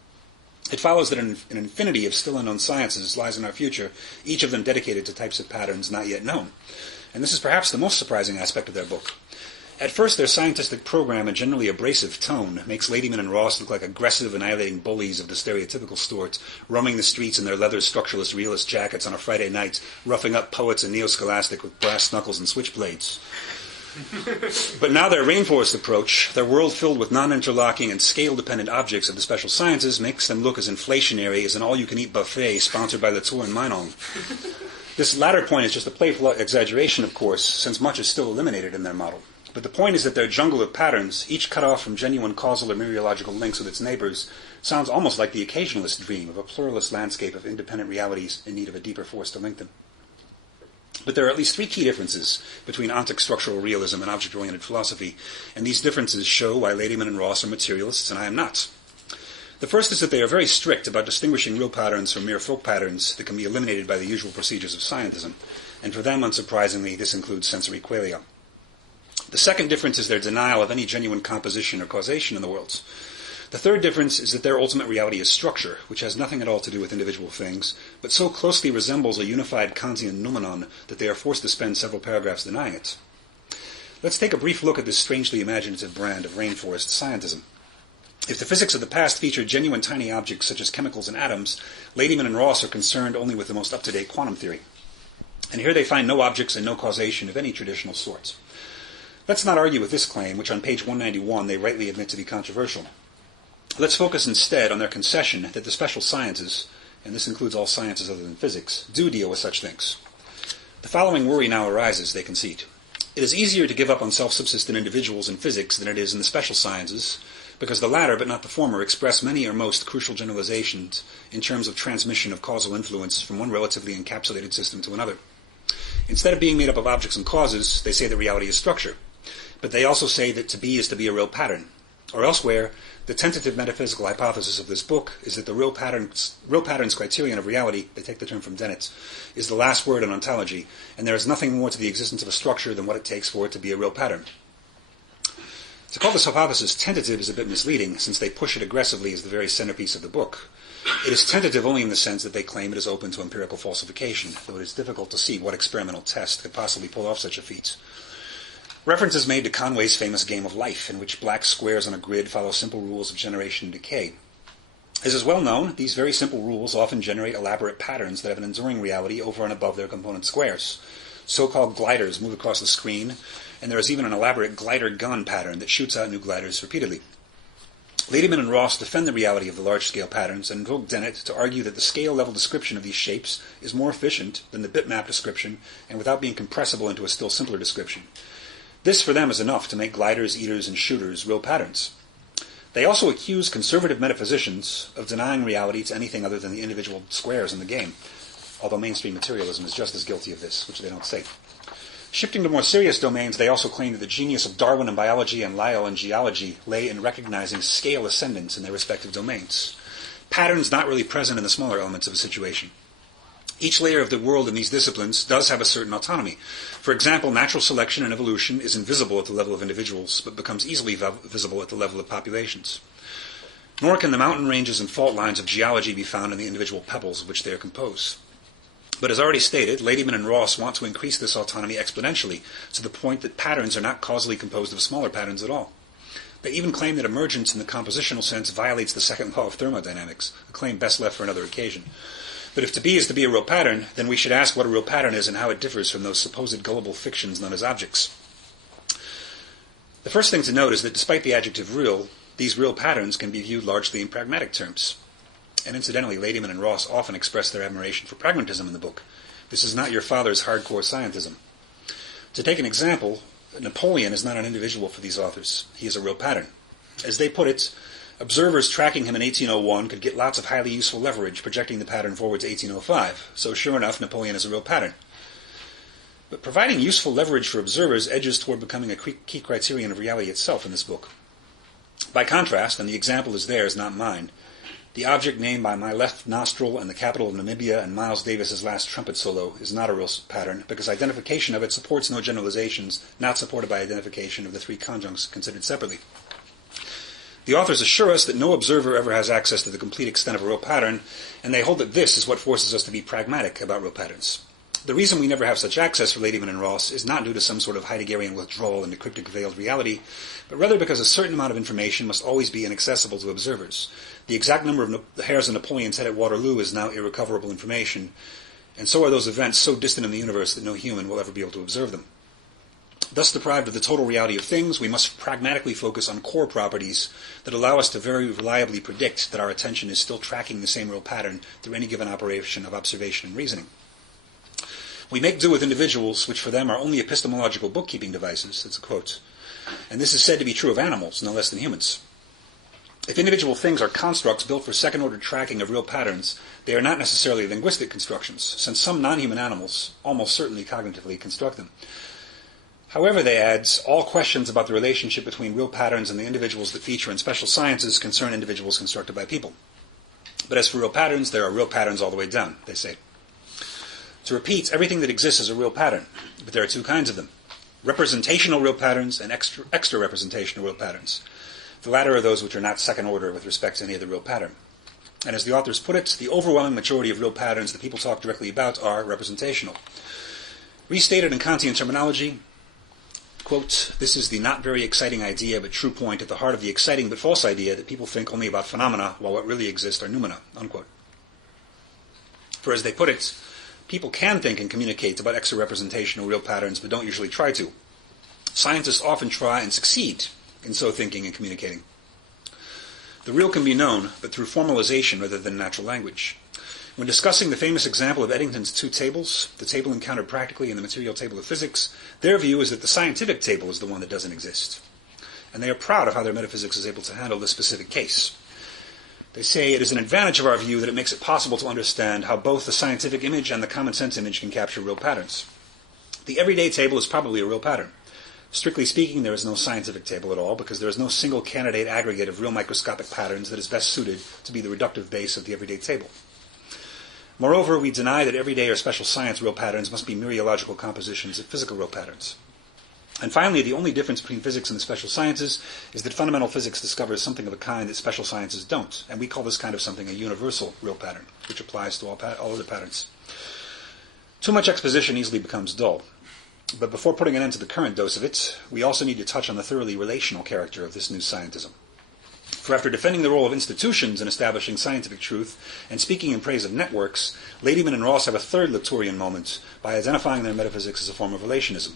It follows that an infinity of still unknown sciences lies in our future, each of them dedicated to types of patterns not yet known. And this is perhaps the most surprising aspect of their book. At first, their scientific program and generally abrasive tone makes Ladyman and Ross look like aggressive, annihilating bullies of the stereotypical sort, roaming the streets in their leather structuralist realist jackets on a Friday night, roughing up poets and neo-scholastic with brass knuckles and switchblades. But now their rainforest approach, their world filled with non-interlocking and scale-dependent objects of the special sciences, makes them look as inflationary as an all-you-can-eat buffet sponsored by Latour and Meinong. This latter point is just a playful exaggeration, of course, since much is still eliminated in their model. But the point is that their jungle of patterns, each cut off from genuine causal or mereological links with its neighbors, sounds almost like the occasionalist dream of a pluralist landscape of independent realities in need of a deeper force to link them. But there are at least three key differences between ontic structural realism and object-oriented philosophy, and these differences show why Ladyman and Ross are materialists and I am not. The first is that they are very strict about distinguishing real patterns from mere folk patterns that can be eliminated by the usual procedures of scientism, and for them, unsurprisingly, this includes sensory qualia. The second difference is their denial of any genuine composition or causation in the worlds. The third difference is that their ultimate reality is structure, which has nothing at all to do with individual things, but so closely resembles a unified Kantian noumenon that they are forced to spend several paragraphs denying it. Let's take a brief look at this strangely imaginative brand of rainforest scientism. If the physics of the past featured genuine tiny objects such as chemicals and atoms, Ladyman and Ross are concerned only with the most up-to-date quantum theory. And here they find no objects and no causation of any traditional sort. Let's not argue with this claim, which on page 191 they rightly admit to be controversial. Let's focus instead on their concession that the special sciences, and this includes all sciences other than physics, do deal with such things. The following worry now arises, they concede. It is easier to give up on self-subsistent individuals in physics than it is in the special sciences, because the latter, but not the former, express many or most crucial generalizations in terms of transmission of causal influence from one relatively encapsulated system to another. Instead of being made up of objects and causes, they say that reality is structure. But they also say that to be is to be a real pattern. Or elsewhere, the tentative metaphysical hypothesis of this book is that the real patterns criterion of reality, they take the term from Dennett, is the last word in ontology, and there is nothing more to the existence of a structure than what it takes for it to be a real pattern. To call this hypothesis tentative is a bit misleading, since they push it aggressively as the very centerpiece of the book. It is tentative only in the sense that they claim it is open to empirical falsification, though it is difficult to see what experimental test could possibly pull off such a feat. Reference is made to Conway's famous game of life, in which black squares on a grid follow simple rules of generation and decay. As is well known, these very simple rules often generate elaborate patterns that have an enduring reality over and above their component squares. So-called gliders move across the screen, and there is even an elaborate glider gun pattern that shoots out new gliders repeatedly. Ladyman and Ross defend the reality of the large-scale patterns and invoke Dennett to argue that the scale-level description of these shapes is more efficient than the bitmap description and without being compressible into a still simpler description. This, for them, is enough to make gliders, eaters, and shooters real patterns. They also accuse conservative metaphysicians of denying reality to anything other than the individual squares in the game, although mainstream materialism is just as guilty of this, which they don't say. Shifting to more serious domains, they also claim that the genius of Darwin in biology and Lyell in geology lay in recognizing scale ascendance in their respective domains, patterns not really present in the smaller elements of a situation. Each layer of the world in these disciplines does have a certain autonomy. For example, natural selection and evolution is invisible at the level of individuals, but becomes easily visible at the level of populations. Nor can the mountain ranges and fault lines of geology be found in the individual pebbles of which they are composed. But as already stated, Ladyman and Ross want to increase this autonomy exponentially, to the point that patterns are not causally composed of smaller patterns at all. They even claim that emergence in the compositional sense violates the second law of thermodynamics, a claim best left for another occasion. But if to be is to be a real pattern, then we should ask what a real pattern is and how it differs from those supposed gullible fictions known as objects. The first thing to note is that despite the adjective real, these real patterns can be viewed largely in pragmatic terms. And incidentally, Ladyman and Ross often express their admiration for pragmatism in the book. This is not your father's hardcore scientism. To take an example, Napoleon is not an individual for these authors. He is a real pattern. As they put it, observers tracking him in 1801 could get lots of highly useful leverage projecting the pattern forward to 1805. So sure enough, Napoleon is a real pattern. But providing useful leverage for observers edges toward becoming a key criterion of reality itself in this book. By contrast, and the example is theirs, not mine, the object named by my left nostril and the capital of Namibia and Miles Davis's last trumpet solo is not a real pattern because identification of it supports no generalizations not supported by identification of the three conjuncts considered separately. The authors assure us that no observer ever has access to the complete extent of a real pattern, and they hold that this is what forces us to be pragmatic about real patterns. The reason we never have such access for Ladyman and Ross is not due to some sort of Heideggerian withdrawal into cryptic veiled reality, but rather because a certain amount of information must always be inaccessible to observers. The exact number of the hairs on Napoleon's head at Waterloo is now irrecoverable information, and so are those events so distant in the universe that no human will ever be able to observe them. Thus deprived of the total reality of things, we must pragmatically focus on core properties that allow us to very reliably predict that our attention is still tracking the same real pattern through any given operation of observation and reasoning. We make do with individuals which for them are only epistemological bookkeeping devices, that's a quote, and this is said to be true of animals no less than humans. If individual things are constructs built for second-order tracking of real patterns, they are not necessarily linguistic constructions, since some non-human animals almost certainly cognitively construct them. However, they add, all questions about the relationship between real patterns and the individuals that feature in special sciences concern individuals constructed by people. But as for real patterns, there are real patterns all the way down, they say. To repeat, everything that exists is a real pattern, but there are two kinds of them: representational real patterns and extra-representational real patterns. The latter are those which are not second order with respect to any other real pattern. And as the authors put it, the overwhelming majority of real patterns that people talk directly about are representational. Restated in Kantian terminology, quote, "This is the not very exciting idea but true point at the heart of the exciting but false idea that people think only about phenomena while what really exists are noumena," unquote. For as they put it, people can think and communicate about extra-representational real patterns but don't usually try to. Scientists often try and succeed in so thinking and communicating. The real can be known, but through formalization rather than natural language. When discussing the famous example of Eddington's two tables, the table encountered practically in the material table of physics, their view is that the scientific table is the one that doesn't exist. And they are proud of how their metaphysics is able to handle this specific case. They say it is an advantage of our view that it makes it possible to understand how both the scientific image and the common sense image can capture real patterns. The everyday table is probably a real pattern. Strictly speaking, there is no scientific table at all, because there is no single candidate aggregate of real microscopic patterns that is best suited to be the reductive base of the everyday table. Moreover, we deny that everyday or special science real patterns must be mereological compositions of physical real patterns. And finally, the only difference between physics and the special sciences is that fundamental physics discovers something of a kind that special sciences don't, and we call this kind of something a universal real pattern, which applies to all other patterns. Too much exposition easily becomes dull. But before putting an end to the current dose of it, we also need to touch on the thoroughly relational character of this new scientism. For after defending the role of institutions in establishing scientific truth and speaking in praise of networks, Ladyman and Ross have a third Latourian moment by identifying their metaphysics as a form of relationism.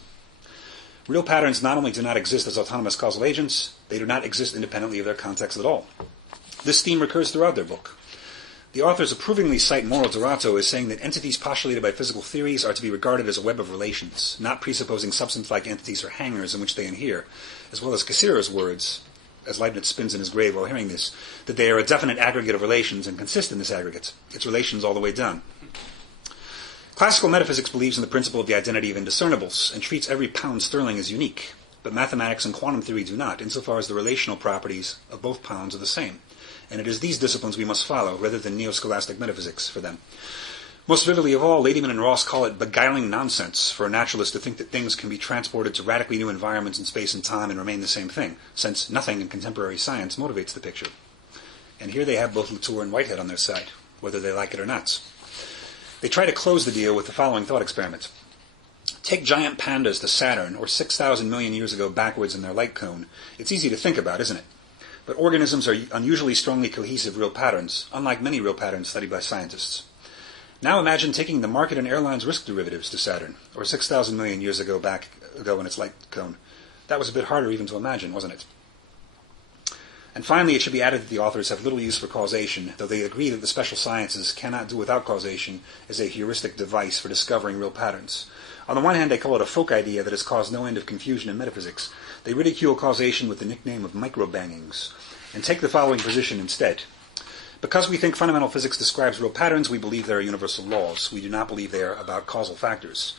Real patterns not only do not exist as autonomous causal agents, they do not exist independently of their context at all. This theme recurs throughout their book. The authors approvingly cite Mauro Durato as saying that entities postulated by physical theories are to be regarded as a web of relations, not presupposing substance-like entities or hangers in which they inhere, as well as Cassirer's words, as Leibniz spins in his grave while hearing this, that they are a definite aggregate of relations and consist in this aggregate, its relations all the way down. Classical metaphysics believes in the principle of the identity of indiscernibles and treats every pound sterling as unique, but mathematics and quantum theory do not, insofar as the relational properties of both pounds are the same. And it is these disciplines we must follow, rather than neo-scholastic metaphysics for them. Most vividly of all, Ladyman and Ross call it beguiling nonsense for a naturalist to think that things can be transported to radically new environments in space and time and remain the same thing, since nothing in contemporary science motivates the picture. And here they have both Latour and Whitehead on their side, whether they like it or not. They try to close the deal with the following thought experiment. Take giant pandas to Saturn, or 6,000 million years ago backwards in their light cone. It's easy to think about, isn't it? But organisms are unusually strongly cohesive real patterns, unlike many real patterns studied by scientists. Now imagine taking the market and airlines risk derivatives to Saturn, or 6,000 million years ago in its light cone. That was a bit harder even to imagine, wasn't it? And finally, it should be added that the authors have little use for causation, though they agree that the special sciences cannot do without causation as a heuristic device for discovering real patterns. On the one hand, they call it a folk idea that has caused no end of confusion in metaphysics. They ridicule causation with the nickname of microbangings, and take the following position instead. Because we think fundamental physics describes real patterns, we believe there are universal laws. We do not believe they are about causal factors.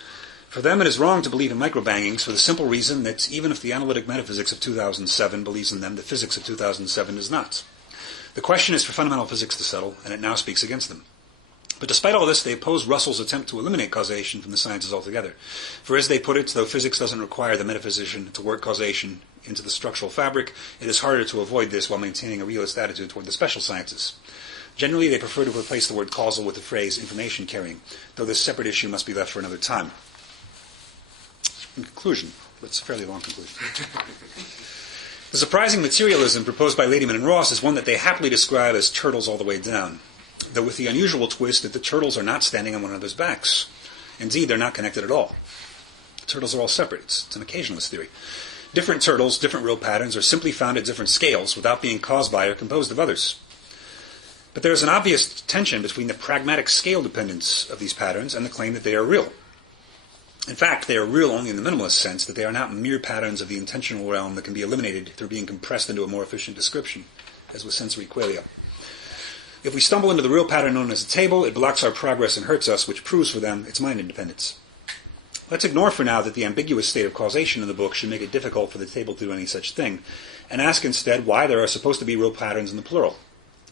For them, it is wrong to believe in microbangings for the simple reason that even if the analytic metaphysics of 2007 believes in them, the physics of 2007 does not. The question is for fundamental physics to settle, and it now speaks against them. But despite all this, they oppose Russell's attempt to eliminate causation from the sciences altogether. For as they put it, though physics doesn't require the metaphysician to work causation into the structural fabric, it is harder to avoid this while maintaining a realist attitude toward the special sciences. Generally, they prefer to replace the word causal with the phrase information carrying, though this separate issue must be left for another time. In conclusion, it's a fairly long conclusion. The surprising materialism proposed by Ladyman and Ross is one that they happily describe as turtles all the way down, though with the unusual twist that the turtles are not standing on one another's backs. Indeed, they're not connected at all. The turtles are all separate. It's an occasionalist theory. Different turtles, different real patterns, are simply found at different scales without being caused by or composed of others. But there is an obvious tension between the pragmatic scale dependence of these patterns and the claim that they are real. In fact, they are real only in the minimalist sense, that they are not mere patterns of the intentional realm that can be eliminated through being compressed into a more efficient description. as with sensory qualia. If we stumble into the real pattern known as a table, it blocks our progress and hurts us, which proves for them its mind independence. Let's ignore for now that the ambiguous state of causation in the book should make it difficult for the table to do any such thing, and ask instead why there are supposed to be real patterns in the plural.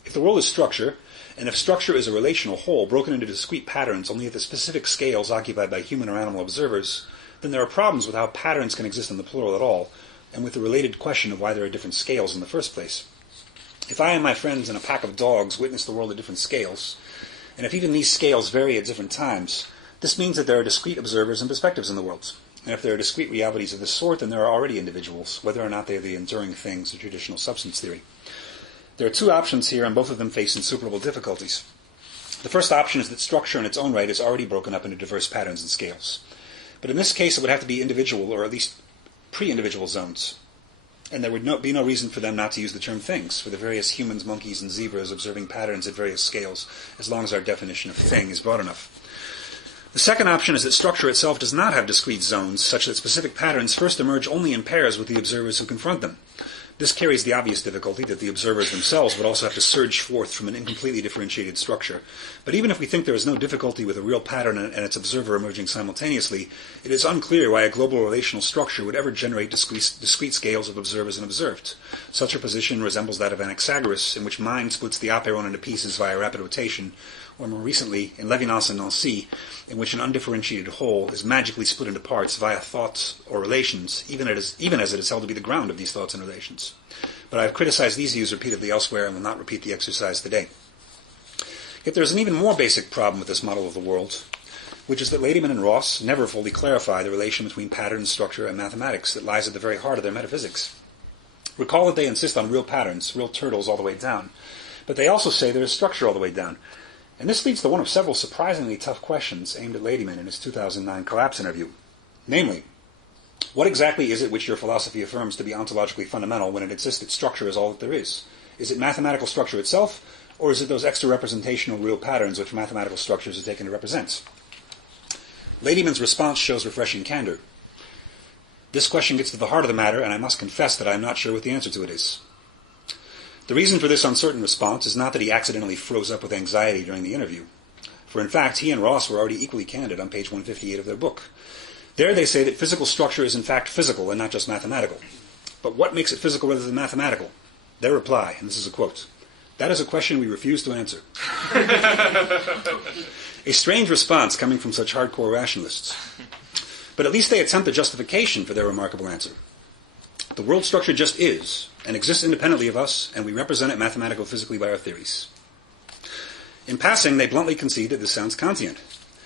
If the world is structure, and if structure is a relational whole broken into discrete patterns only at the specific scales occupied by human or animal observers, then there are problems with how patterns can exist in the plural at all, and with the related question of why there are different scales in the first place. If I and my friends and a pack of dogs witness the world at different scales, and if even these scales vary at different times, this means that there are discrete observers and perspectives in the world. And if there are discrete realities of this sort, then there are already individuals, whether or not they are the enduring things of traditional substance theory. There are two options here, and both of them face insuperable difficulties. The first option is that structure in its own right is already broken up into diverse patterns and scales. But in this case, it would have to be individual, or at least pre-individual zones. And there would be no reason for them not to use the term things, for the various humans, monkeys, and zebras observing patterns at various scales, as long as our definition of thing is broad enough. The second option is that structure itself does not have discrete zones, such that specific patterns first emerge only in pairs with the observers who confront them. This carries the obvious difficulty that the observers themselves would also have to surge forth from an incompletely differentiated structure. But even if we think there is no difficulty with a real pattern and its observer emerging simultaneously, it is unclear why a global relational structure would ever generate discrete scales of observers and observed. Such a position resembles that of Anaxagoras, in which mind splits the apeiron into pieces via rapid rotation, or more recently, in Levinas and Nancy, in which an undifferentiated whole is magically split into parts via thoughts or relations, even as it is held to be the ground of these thoughts and relations. But I have criticized these views repeatedly elsewhere and will not repeat the exercise today. Yet there is an even more basic problem with this model of the world, which is that Ladyman and Ross never fully clarify the relation between pattern, structure, and mathematics that lies at the very heart of their metaphysics. Recall that they insist on real patterns, real turtles all the way down, but they also say there is structure all the way down. And this leads to one of several surprisingly tough questions aimed at Ladyman in his 2009 Collapse interview. Namely, what exactly is it which your philosophy affirms to be ontologically fundamental when it insists that structure is all that there is? Is it mathematical structure itself, or is it those extra representational real patterns which mathematical structures are taken to represent? Ladyman's response shows refreshing candor. This question gets to the heart of the matter, and I must confess that I am not sure what the answer to it is. The reason for this uncertain response is not that he accidentally froze up with anxiety during the interview, for in fact he and Ross were already equally candid on page 158 of their book. There they say that physical structure is in fact physical and not just mathematical. But what makes it physical rather than mathematical? Their reply, and this is a quote, "That is a question we refuse to answer." A strange response coming from such hardcore rationalists. But at least they attempt a justification for their remarkable answer. The world structure just is, and exists independently of us, and we represent it mathematical-physically by our theories. In passing, they bluntly concede that this sounds Kantian,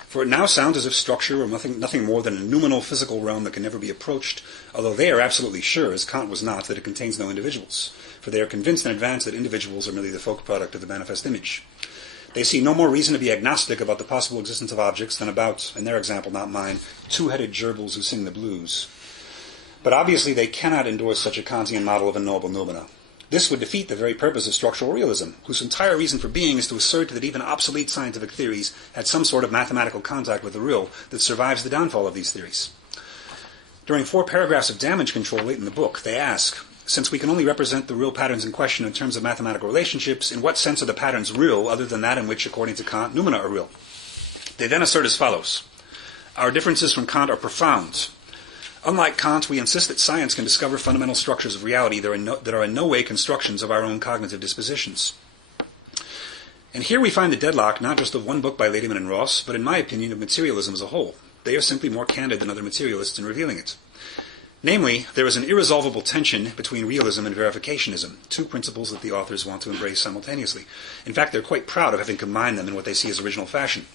for it now sounds as if structure were nothing more than a noumenal physical realm that can never be approached, although they are absolutely sure, as Kant was not, that it contains no individuals, for they are convinced in advance that individuals are merely the folk product of the manifest image. They see no more reason to be agnostic about the possible existence of objects than about, in their example, not mine, two-headed gerbils who sing the blues. But obviously they cannot endorse such a Kantian model of unknowable noumena. This would defeat the very purpose of structural realism, whose entire reason for being is to assert that even obsolete scientific theories had some sort of mathematical contact with the real that survives the downfall of these theories. During 4 paragraphs of damage control late in the book, they ask, since we can only represent the real patterns in question in terms of mathematical relationships, in what sense are the patterns real other than that in which, according to Kant, noumena are real? They then assert as follows. Our differences from Kant are profound. Unlike Kant, we insist that science can discover fundamental structures of reality that are in no way constructions of our own cognitive dispositions. And here we find the deadlock not just of one book by Ladyman and Ross, but in my opinion of materialism as a whole. They are simply more candid than other materialists in revealing it. Namely, there is an irresolvable tension between realism and verificationism, 2 principles that the authors want to embrace simultaneously. In fact, they're quite proud of having combined them in what they see as original fashion.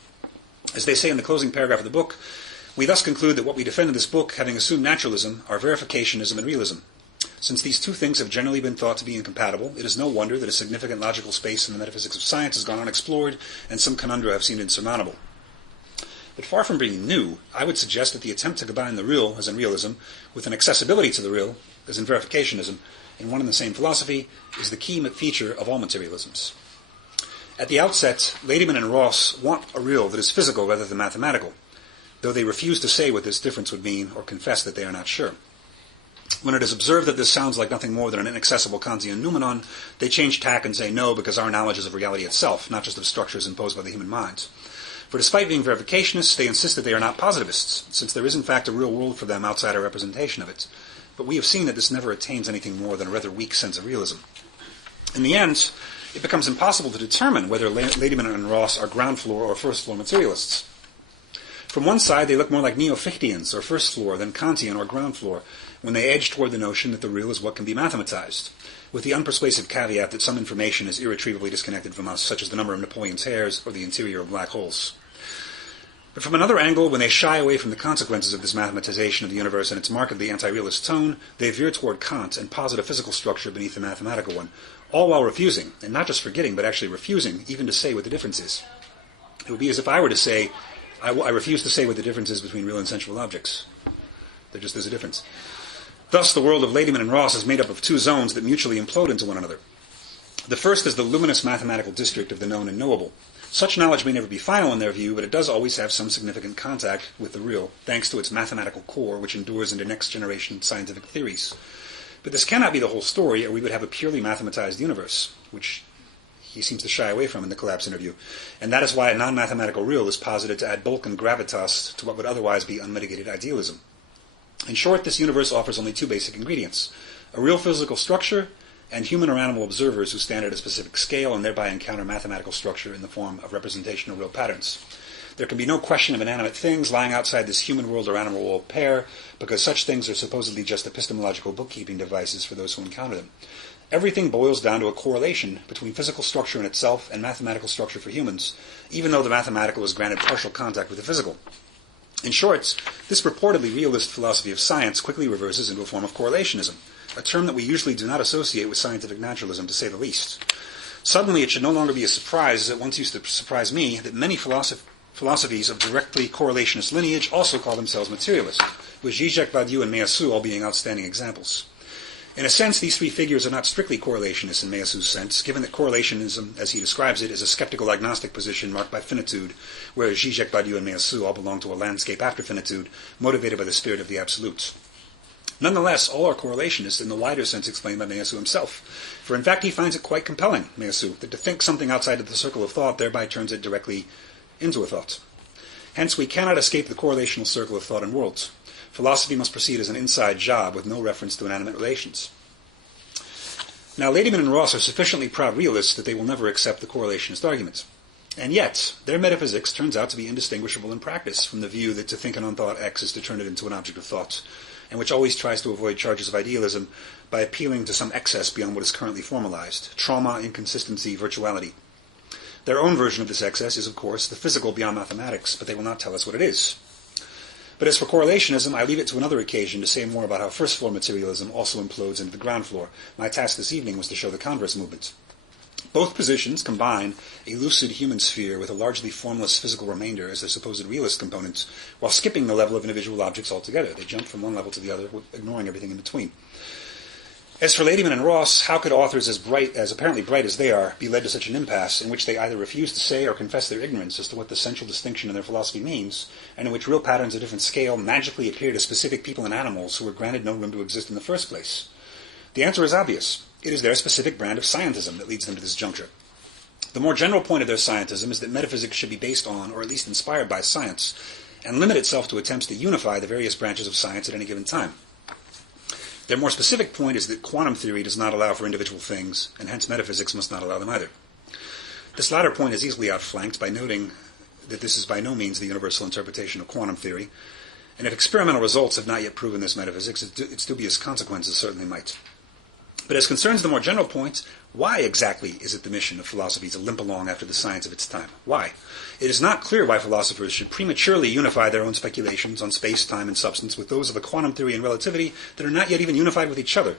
As they say in the closing paragraph of the book, we thus conclude that what we defend in this book, having assumed naturalism, are verificationism and realism. Since these 2 things have generally been thought to be incompatible, it is no wonder that a significant logical space in the metaphysics of science has gone unexplored, and some conundra have seemed insurmountable. But far from being new, I would suggest that the attempt to combine the real, as in realism, with an accessibility to the real, as in verificationism, in one and the same philosophy, is the key feature of all materialisms. At the outset, Ladyman and Ross want a real that is physical rather than mathematical, though they refuse to say what this difference would mean or confess that they are not sure. When it is observed that this sounds like nothing more than an inaccessible Kantian noumenon, they change tack and say no, because our knowledge is of reality itself, not just of structures imposed by the human mind. For despite being verificationists, they insist that they are not positivists, since there is in fact a real world for them outside our representation of it. But we have seen that this never attains anything more than a rather weak sense of realism. In the end, it becomes impossible to determine whether Ladyman and Ross are ground floor or first floor materialists. From one side, they look more like neo-Fichteans, or first floor, than Kantian, or ground floor, when they edge toward the notion that the real is what can be mathematized, with the unpersuasive caveat that some information is irretrievably disconnected from us, such as the number of Napoleon's hairs or the interior of black holes. But from another angle, when they shy away from the consequences of this mathematization of the universe and its markedly anti-realist tone, they veer toward Kant and posit a physical structure beneath the mathematical one, all while refusing, and not just forgetting, but actually refusing, even to say what the difference is. It would be as if I were to say, I refuse to say what the difference is between real and sensual objects. There just is a difference. Thus, the world of Ladyman and Ross is made up of two zones that mutually implode into one another. The first is the luminous mathematical district of the known and knowable. Such knowledge may never be final in their view, but it does always have some significant contact with the real, thanks to its mathematical core, which endures into next-generation scientific theories. But this cannot be the whole story, or we would have a purely mathematized universe, which he seems to shy away from in the collapse interview. And that is why a non-mathematical real is posited to add bulk and gravitas to what would otherwise be unmitigated idealism. In short, this universe offers only two basic ingredients: a real physical structure and human or animal observers who stand at a specific scale and thereby encounter mathematical structure in the form of representation of real patterns. There can be no question of inanimate things lying outside this human world or animal world pair, because such things are supposedly just epistemological bookkeeping devices for those who encounter them. Everything boils down to a correlation between physical structure in itself and mathematical structure for humans, even though the mathematical is granted partial contact with the physical. In short, this purportedly realist philosophy of science quickly reverses into a form of correlationism, a term that we usually do not associate with scientific naturalism, to say the least. Suddenly, it should no longer be a surprise, as it once used to surprise me, that many philosophies of directly correlationist lineage also call themselves materialist, with Zizek, Badiou, and Meillassoux all being outstanding examples. In a sense, these three figures are not strictly correlationists in Meillassoux' sense, given that correlationism, as he describes it, is a skeptical agnostic position marked by finitude, whereas Zizek, Badiou, and Meillassoux all belong to a landscape after finitude, motivated by the spirit of the absolute. Nonetheless, all are correlationists in the wider sense explained by Meillassoux himself, for in fact he finds it quite compelling, Meillassoux, that to think something outside of the circle of thought thereby turns it directly into a thought. Hence, we cannot escape the correlational circle of thought and worlds. Philosophy must proceed as an inside job with no reference to inanimate relations. Now, Ladyman and Ross are sufficiently proud realists that they will never accept the correlationist argument. And yet, their metaphysics turns out to be indistinguishable in practice from the view that to think an unthought X is to turn it into an object of thought, and which always tries to avoid charges of idealism by appealing to some excess beyond what is currently formalized: trauma, inconsistency, virtuality. Their own version of this excess is, of course, the physical beyond mathematics, but they will not tell us what it is. But as for correlationism, I leave it to another occasion to say more about how first-floor materialism also implodes into the ground floor. My task this evening was to show the converse movement. Both positions combine a lucid human sphere with a largely formless physical remainder as their supposed realist components, while skipping the level of individual objects altogether. They jump from one level to the other, ignoring everything in between. As for Ladyman and Ross, how could authors as apparently bright as they are, be led to such an impasse in which they either refuse to say or confess their ignorance as to what the central distinction in their philosophy means, and in which real patterns of different scale magically appear to specific people and animals who were granted no room to exist in the first place? The answer is obvious. It is their specific brand of scientism that leads them to this juncture. The more general point of their scientism is that metaphysics should be based on, or at least inspired by, science, and limit itself to attempts to unify the various branches of science at any given time. Their more specific point is that quantum theory does not allow for individual things, and hence metaphysics must not allow them either. This latter point is easily outflanked by noting that this is by no means the universal interpretation of quantum theory, and if experimental results have not yet proven this metaphysics, its dubious consequences certainly might. But as concerns the more general point, why exactly is it the mission of philosophy to limp along after the science of its time? Why? It is not clear why philosophers should prematurely unify their own speculations on space, time, and substance with those of a quantum theory and relativity that are not yet even unified with each other.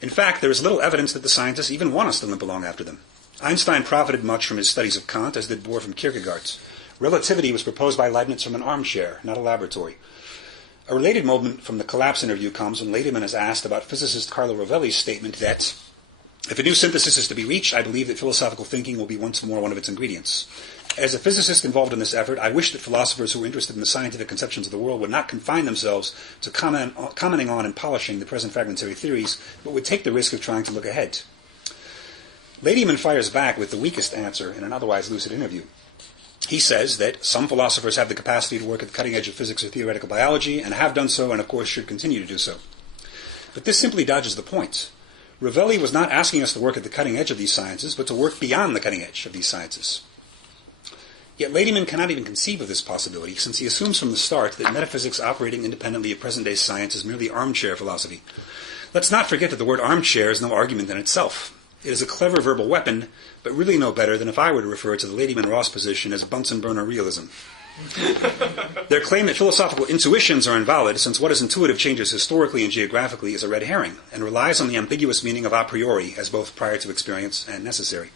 In fact, there is little evidence that the scientists even want us to limp along after them. Einstein profited much from his studies of Kant, as did Bohr from Kierkegaard's. Relativity was proposed by Leibniz from an armchair, not a laboratory. A related moment from the collapse interview comes when Ladyman is asked about physicist Carlo Rovelli's statement that, if a new synthesis is to be reached, I believe that philosophical thinking will be once more one of its ingredients. As a physicist involved in this effort, I wish that philosophers who are interested in the scientific conceptions of the world would not confine themselves to commenting on and polishing the present fragmentary theories, but would take the risk of trying to look ahead. Ladyman fires back with the weakest answer in an otherwise lucid interview. He says that some philosophers have the capacity to work at the cutting edge of physics or theoretical biology, and have done so, and of course should continue to do so. But this simply dodges the point. Ravelli was not asking us to work at the cutting edge of these sciences, but to work beyond the cutting edge of these sciences. Yet Ladyman cannot even conceive of this possibility, since he assumes from the start that metaphysics operating independently of present-day science is merely armchair philosophy. Let's not forget that the word armchair is no argument in itself. It is a clever verbal weapon, but really no better than if I were to refer to the Ladyman-Ross position as Bunsen-burner realism. Their claim that philosophical intuitions are invalid, since what is intuitive changes historically and geographically, is a red herring, and relies on the ambiguous meaning of a priori as both prior to experience and necessary.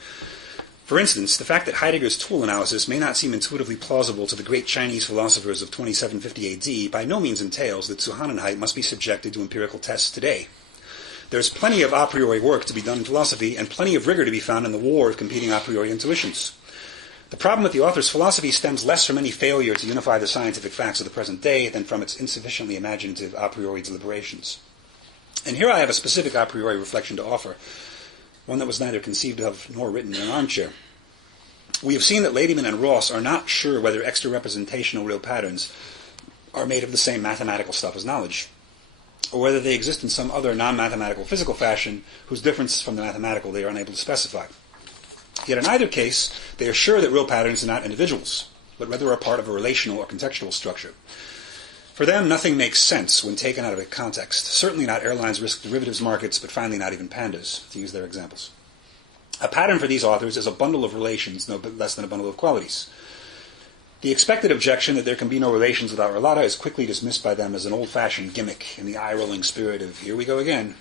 For instance, the fact that Heidegger's tool analysis may not seem intuitively plausible to the great Chinese philosophers of 2750 AD by no means entails that Zuhannenheit must be subjected to empirical tests today. There's plenty of a priori work to be done in philosophy, and plenty of rigor to be found in the war of competing a priori intuitions. The problem with the author's philosophy stems less from any failure to unify the scientific facts of the present day than from its insufficiently imaginative a priori deliberations. And here I have a specific a priori reflection to offer, one that was neither conceived of nor written in an armchair. We have seen that Ladyman and Ross are not sure whether extra-representational real patterns are made of the same mathematical stuff as knowledge, or whether they exist in some other non-mathematical physical fashion whose difference from the mathematical they are unable to specify. Yet in either case, they are sure that real patterns are not individuals, but rather are part of a relational or contextual structure. For them, nothing makes sense when taken out of a context. Certainly not airlines, risk derivatives markets, but finally not even pandas, to use their examples. A pattern for these authors is a bundle of relations, no less than a bundle of qualities. The expected objection that there can be no relations without relata is quickly dismissed by them as an old-fashioned gimmick in the eye-rolling spirit of, here we go again.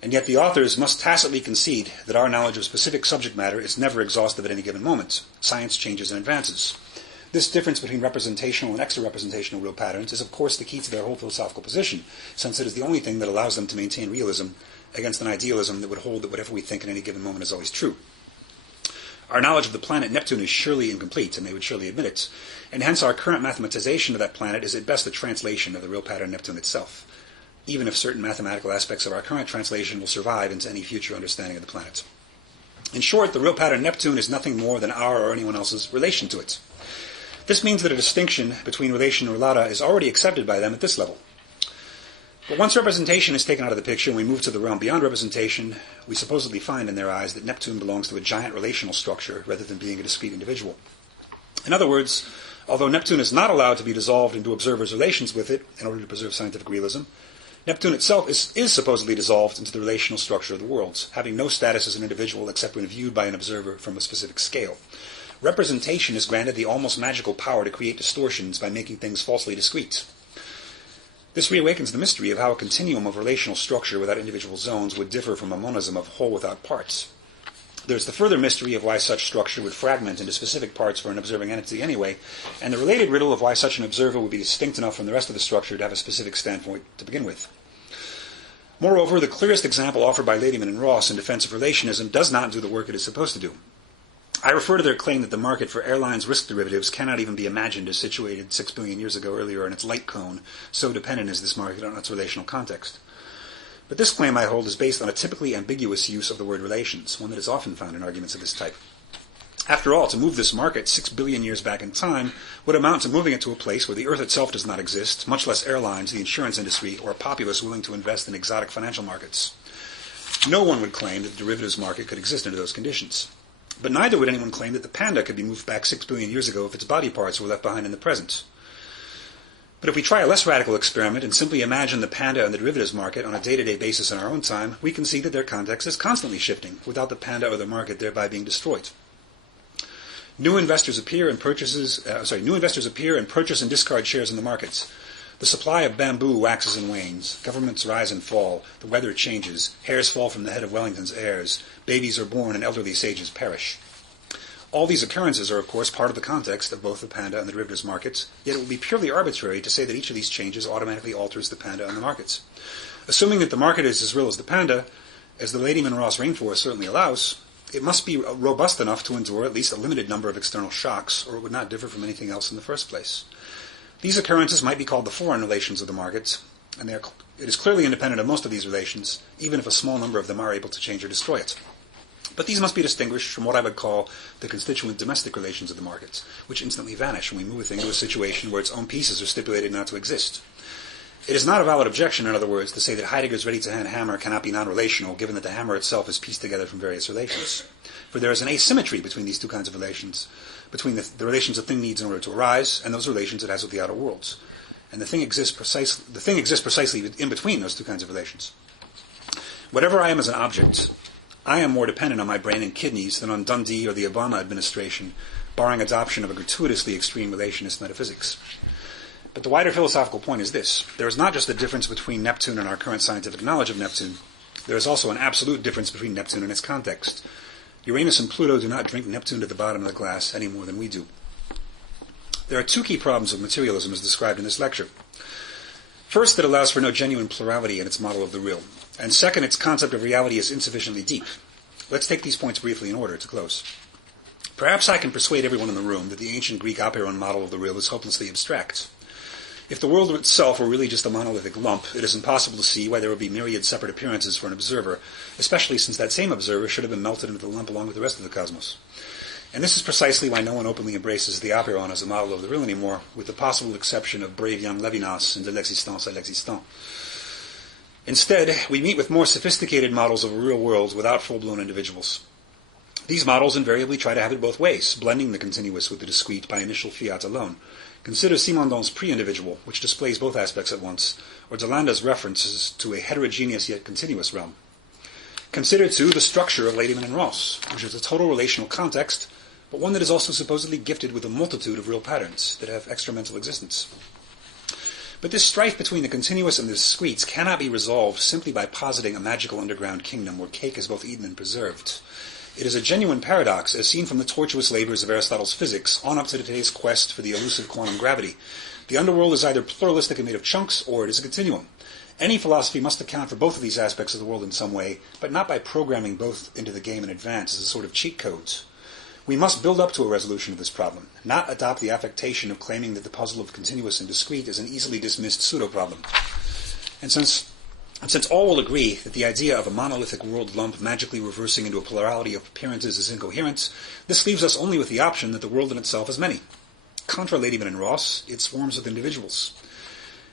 And yet the authors must tacitly concede that our knowledge of specific subject matter is never exhaustive at any given moment. Science changes and advances. This difference between representational and extra-representational real patterns is, of course, the key to their whole philosophical position, since it is the only thing that allows them to maintain realism against an idealism that would hold that whatever we think in any given moment is always true. Our knowledge of the planet Neptune is surely incomplete, and they would surely admit it, and hence our current mathematization of that planet is at best a translation of the real pattern Neptune itself, even if certain mathematical aspects of our current translation will survive into any future understanding of the planet. In short, the real pattern Neptune is nothing more than our or anyone else's relation to it. This means that a distinction between relation and relata is already accepted by them at this level. But once representation is taken out of the picture and we move to the realm beyond representation, we supposedly find in their eyes that Neptune belongs to a giant relational structure rather than being a discrete individual. In other words, although Neptune is not allowed to be dissolved into observers' relations with it in order to preserve scientific realism, Neptune itself is supposedly dissolved into the relational structure of the worlds, having no status as an individual except when viewed by an observer from a specific scale. Representation is granted the almost magical power to create distortions by making things falsely discrete. This reawakens the mystery of how a continuum of relational structure without individual zones would differ from a monism of whole without parts. There's the further mystery of why such structure would fragment into specific parts for an observing entity anyway, and the related riddle of why such an observer would be distinct enough from the rest of the structure to have a specific standpoint to begin with. Moreover, the clearest example offered by Ladyman and Ross in defense of relationism does not do the work it is supposed to do. I refer to their claim that the market for airlines risk derivatives cannot even be imagined as situated 6 billion years ago earlier in its light cone, so dependent is this market on its relational context. But this claim, I hold, is based on a typically ambiguous use of the word relations, one that is often found in arguments of this type. After all, to move this market 6 billion years back in time would amount to moving it to a place where the Earth itself does not exist, much less airlines, the insurance industry, or a populace willing to invest in exotic financial markets. No one would claim that the derivatives market could exist under those conditions. But neither would anyone claim that the panda could be moved back 6 billion years ago if its body parts were left behind in the present. But if we try a less radical experiment and simply imagine the panda and the derivatives market on a day-to-day basis in our own time, we can see that their context is constantly shifting, without the panda or the market thereby being destroyed. New investors appear and purchase and discard shares in the markets. The supply of bamboo waxes and wanes. Governments rise and fall. The weather changes. Hairs fall from the head of Wellington's heirs. Babies are born and elderly sages perish. All these occurrences are, of course, part of the context of both the panda and the derivatives markets, yet it would be purely arbitrary to say that each of these changes automatically alters the panda and the markets. Assuming that the market is as real as the panda, as the Ladyman-Ross rainforest certainly allows, It must be robust enough to endure at least a limited number of external shocks, or it would not differ from anything else in the first place. These occurrences might be called the foreign relations of the markets, and it is clearly independent of most of these relations, even if a small number of them are able to change or destroy it. But these must be distinguished from what I would call the constituent domestic relations of the markets, which instantly vanish when we move a thing to a situation where its own pieces are stipulated not to exist. It is not a valid objection, in other words, to say that Heidegger's ready-to-hand hammer cannot be non-relational, given that the hammer itself is pieced together from various relations. For there is an asymmetry between these two kinds of relations, between the relations a thing needs in order to arise, and those relations it has with the outer worlds. And the thing exists precisely in between those two kinds of relations. Whatever I am as an object, I am more dependent on my brain and kidneys than on Dundee or the Obama administration, barring adoption of a gratuitously extreme relationist metaphysics. But the wider philosophical point is this. There is not just a difference between Neptune and our current scientific knowledge of Neptune. There is also an absolute difference between Neptune and its context. Uranus and Pluto do not drink Neptune to the bottom of the glass any more than we do. There are two key problems of materialism as described in this lecture. First, it allows for no genuine plurality in its model of the real. And second, its concept of reality is insufficiently deep. Let's take these points briefly in order to close. Perhaps I can persuade everyone in the room that the ancient Greek Apeiron model of the real is hopelessly abstract. If the world itself were really just a monolithic lump, it is impossible to see why there would be myriad separate appearances for an observer, especially since that same observer should have been melted into the lump along with the rest of the cosmos. And this is precisely why no one openly embraces the Apeiron as a model of the real anymore, with the possible exception of brave young Levinas in De l'existence à l'existant. Instead, we meet with more sophisticated models of a real world without full-blown individuals. These models invariably try to have it both ways, blending the continuous with the discrete by initial fiat alone. Consider Simondon's pre-individual, which displays both aspects at once, or Delanda's references to a heterogeneous yet continuous realm. Consider, too, the structure of Ladyman and Ross, which is a total relational context, but one that is also supposedly gifted with a multitude of real patterns that have extra-mental existence. But this strife between the continuous and the discretes cannot be resolved simply by positing a magical underground kingdom where cake is both eaten and preserved. It is a genuine paradox, as seen from the tortuous labors of Aristotle's physics on up to today's quest for the elusive quantum gravity. The underworld is either pluralistic and made of chunks, or it is a continuum. Any philosophy must account for both of these aspects of the world in some way, but not by programming both into the game in advance as a sort of cheat codes. We must build up to a resolution of this problem, not adopt the affectation of claiming that the puzzle of continuous and discrete is an easily dismissed pseudo-problem. And since all will agree that the idea of a monolithic world lump magically reversing into a plurality of appearances is incoherent, this leaves us only with the option that the world in itself is many. Contra Ladyman and Ross, it swarms with individuals.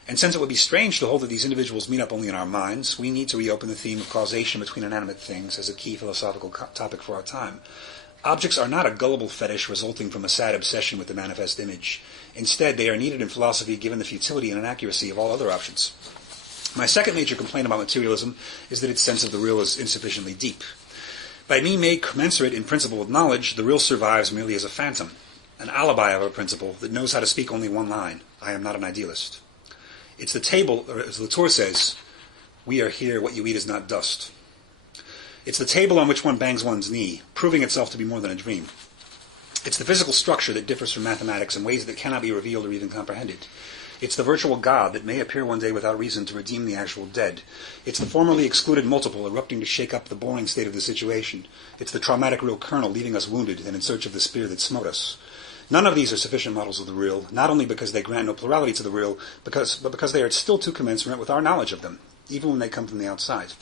And since it would be strange to hold that these individuals meet up only in our minds, we need to reopen the theme of causation between inanimate things as a key philosophical topic for our time. Objects are not a gullible fetish resulting from a sad obsession with the manifest image. Instead, they are needed in philosophy given the futility and inaccuracy of all other options. My second major complaint about materialism is that its sense of the real is insufficiently deep. By being made commensurate in principle with knowledge, the real survives merely as a phantom, an alibi of a principle that knows how to speak only one line: I am not an idealist. It's the table, or as Latour says, we are here, what you eat is not dust. It's the table on which one bangs one's knee, proving itself to be more than a dream. It's the physical structure that differs from mathematics in ways that cannot be revealed or even comprehended. It's the virtual God that may appear one day without reason to redeem the actual dead. It's the formerly excluded multiple erupting to shake up the boring state of the situation. It's the traumatic real kernel leaving us wounded and in search of the spear that smote us. None of these are sufficient models of the real, not only because they grant no plurality to the real, but because they are still too commensurate with our knowledge of them, even when they come from the outside.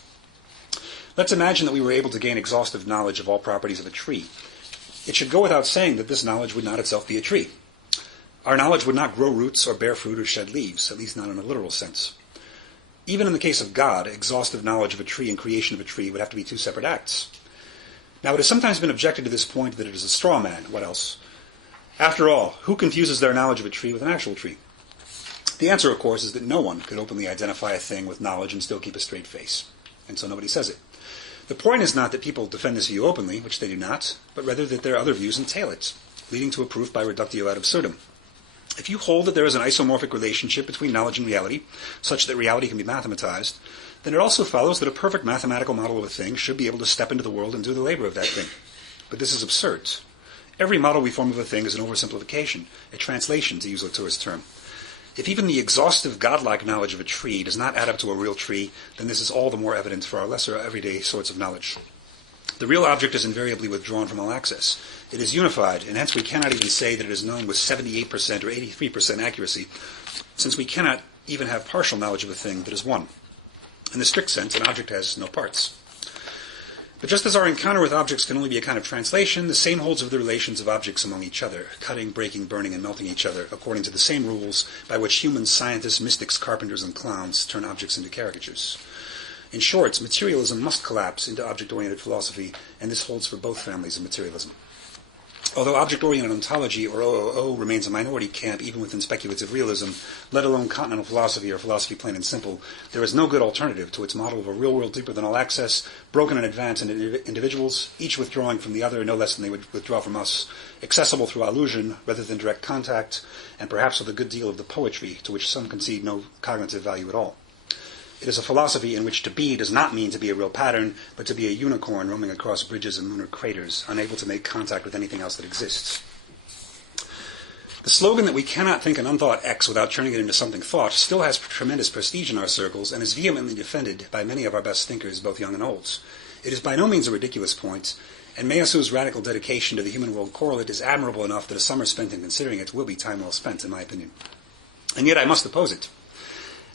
Let's imagine that we were able to gain exhaustive knowledge of all properties of a tree. It should go without saying that this knowledge would not itself be a tree. Our knowledge would not grow roots or bear fruit or shed leaves, at least not in a literal sense. Even in the case of God, exhaustive knowledge of a tree and creation of a tree would have to be two separate acts. Now, it has sometimes been objected to this point that it is a straw man. What else? After all, who confuses their knowledge of a tree with an actual tree? The answer, of course, is that no one could openly identify a thing with knowledge and still keep a straight face. And so nobody says it. The point is not that people defend this view openly, which they do not, but rather that their other views entail it, leading to a proof by reductio ad absurdum. If you hold that there is an isomorphic relationship between knowledge and reality, such that reality can be mathematized, then it also follows that a perfect mathematical model of a thing should be able to step into the world and do the labor of that thing. But this is absurd. Every model we form of a thing is an oversimplification, a translation, to use Latour's term. If even the exhaustive godlike knowledge of a tree does not add up to a real tree, then this is all the more evident for our lesser everyday sorts of knowledge. The real object is invariably withdrawn from all access. It is unified, and hence we cannot even say that it is known with 78% or 83% accuracy, since we cannot even have partial knowledge of a thing that is one. In the strict sense, an object has no parts. But just as our encounter with objects can only be a kind of translation, the same holds of the relations of objects among each other, cutting, breaking, burning, and melting each other, according to the same rules by which humans, scientists, mystics, carpenters, and clowns turn objects into caricatures. In short, materialism must collapse into object-oriented philosophy, and this holds for both families of materialism. Although object-oriented ontology, or OOO, remains a minority camp even within speculative realism, let alone continental philosophy or philosophy plain and simple, there is no good alternative to its model of a real world deeper than all access, broken in advance into individuals, each withdrawing from the other no less than they would withdraw from us, accessible through allusion rather than direct contact, and perhaps with a good deal of the poetry to which some concede no cognitive value at all. It is a philosophy in which to be does not mean to be a real pattern, but to be a unicorn roaming across bridges and lunar craters, unable to make contact with anything else that exists. The slogan that we cannot think an unthought X without turning it into something thought still has tremendous prestige in our circles and is vehemently defended by many of our best thinkers, both young and old. It is by no means a ridiculous point, and Meillassoux radical dedication to the human world correlate is admirable enough that a summer spent in considering it will be time well spent, in my opinion. And yet I must oppose it.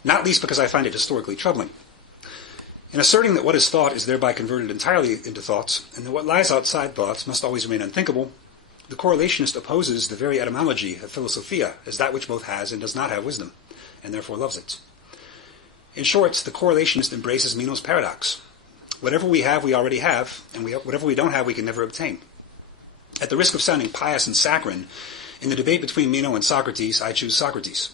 Not least because I find it historically troubling. In asserting that what is thought is thereby converted entirely into thoughts, and that what lies outside thoughts must always remain unthinkable, the correlationist opposes the very etymology of philosophia as that which both has and does not have wisdom, and therefore loves it. In short, the correlationist embraces Meno's paradox. Whatever we have, we already have, and whatever we don't have, we can never obtain. At the risk of sounding pious and saccharine, in the debate between Meno and Socrates, I choose Socrates.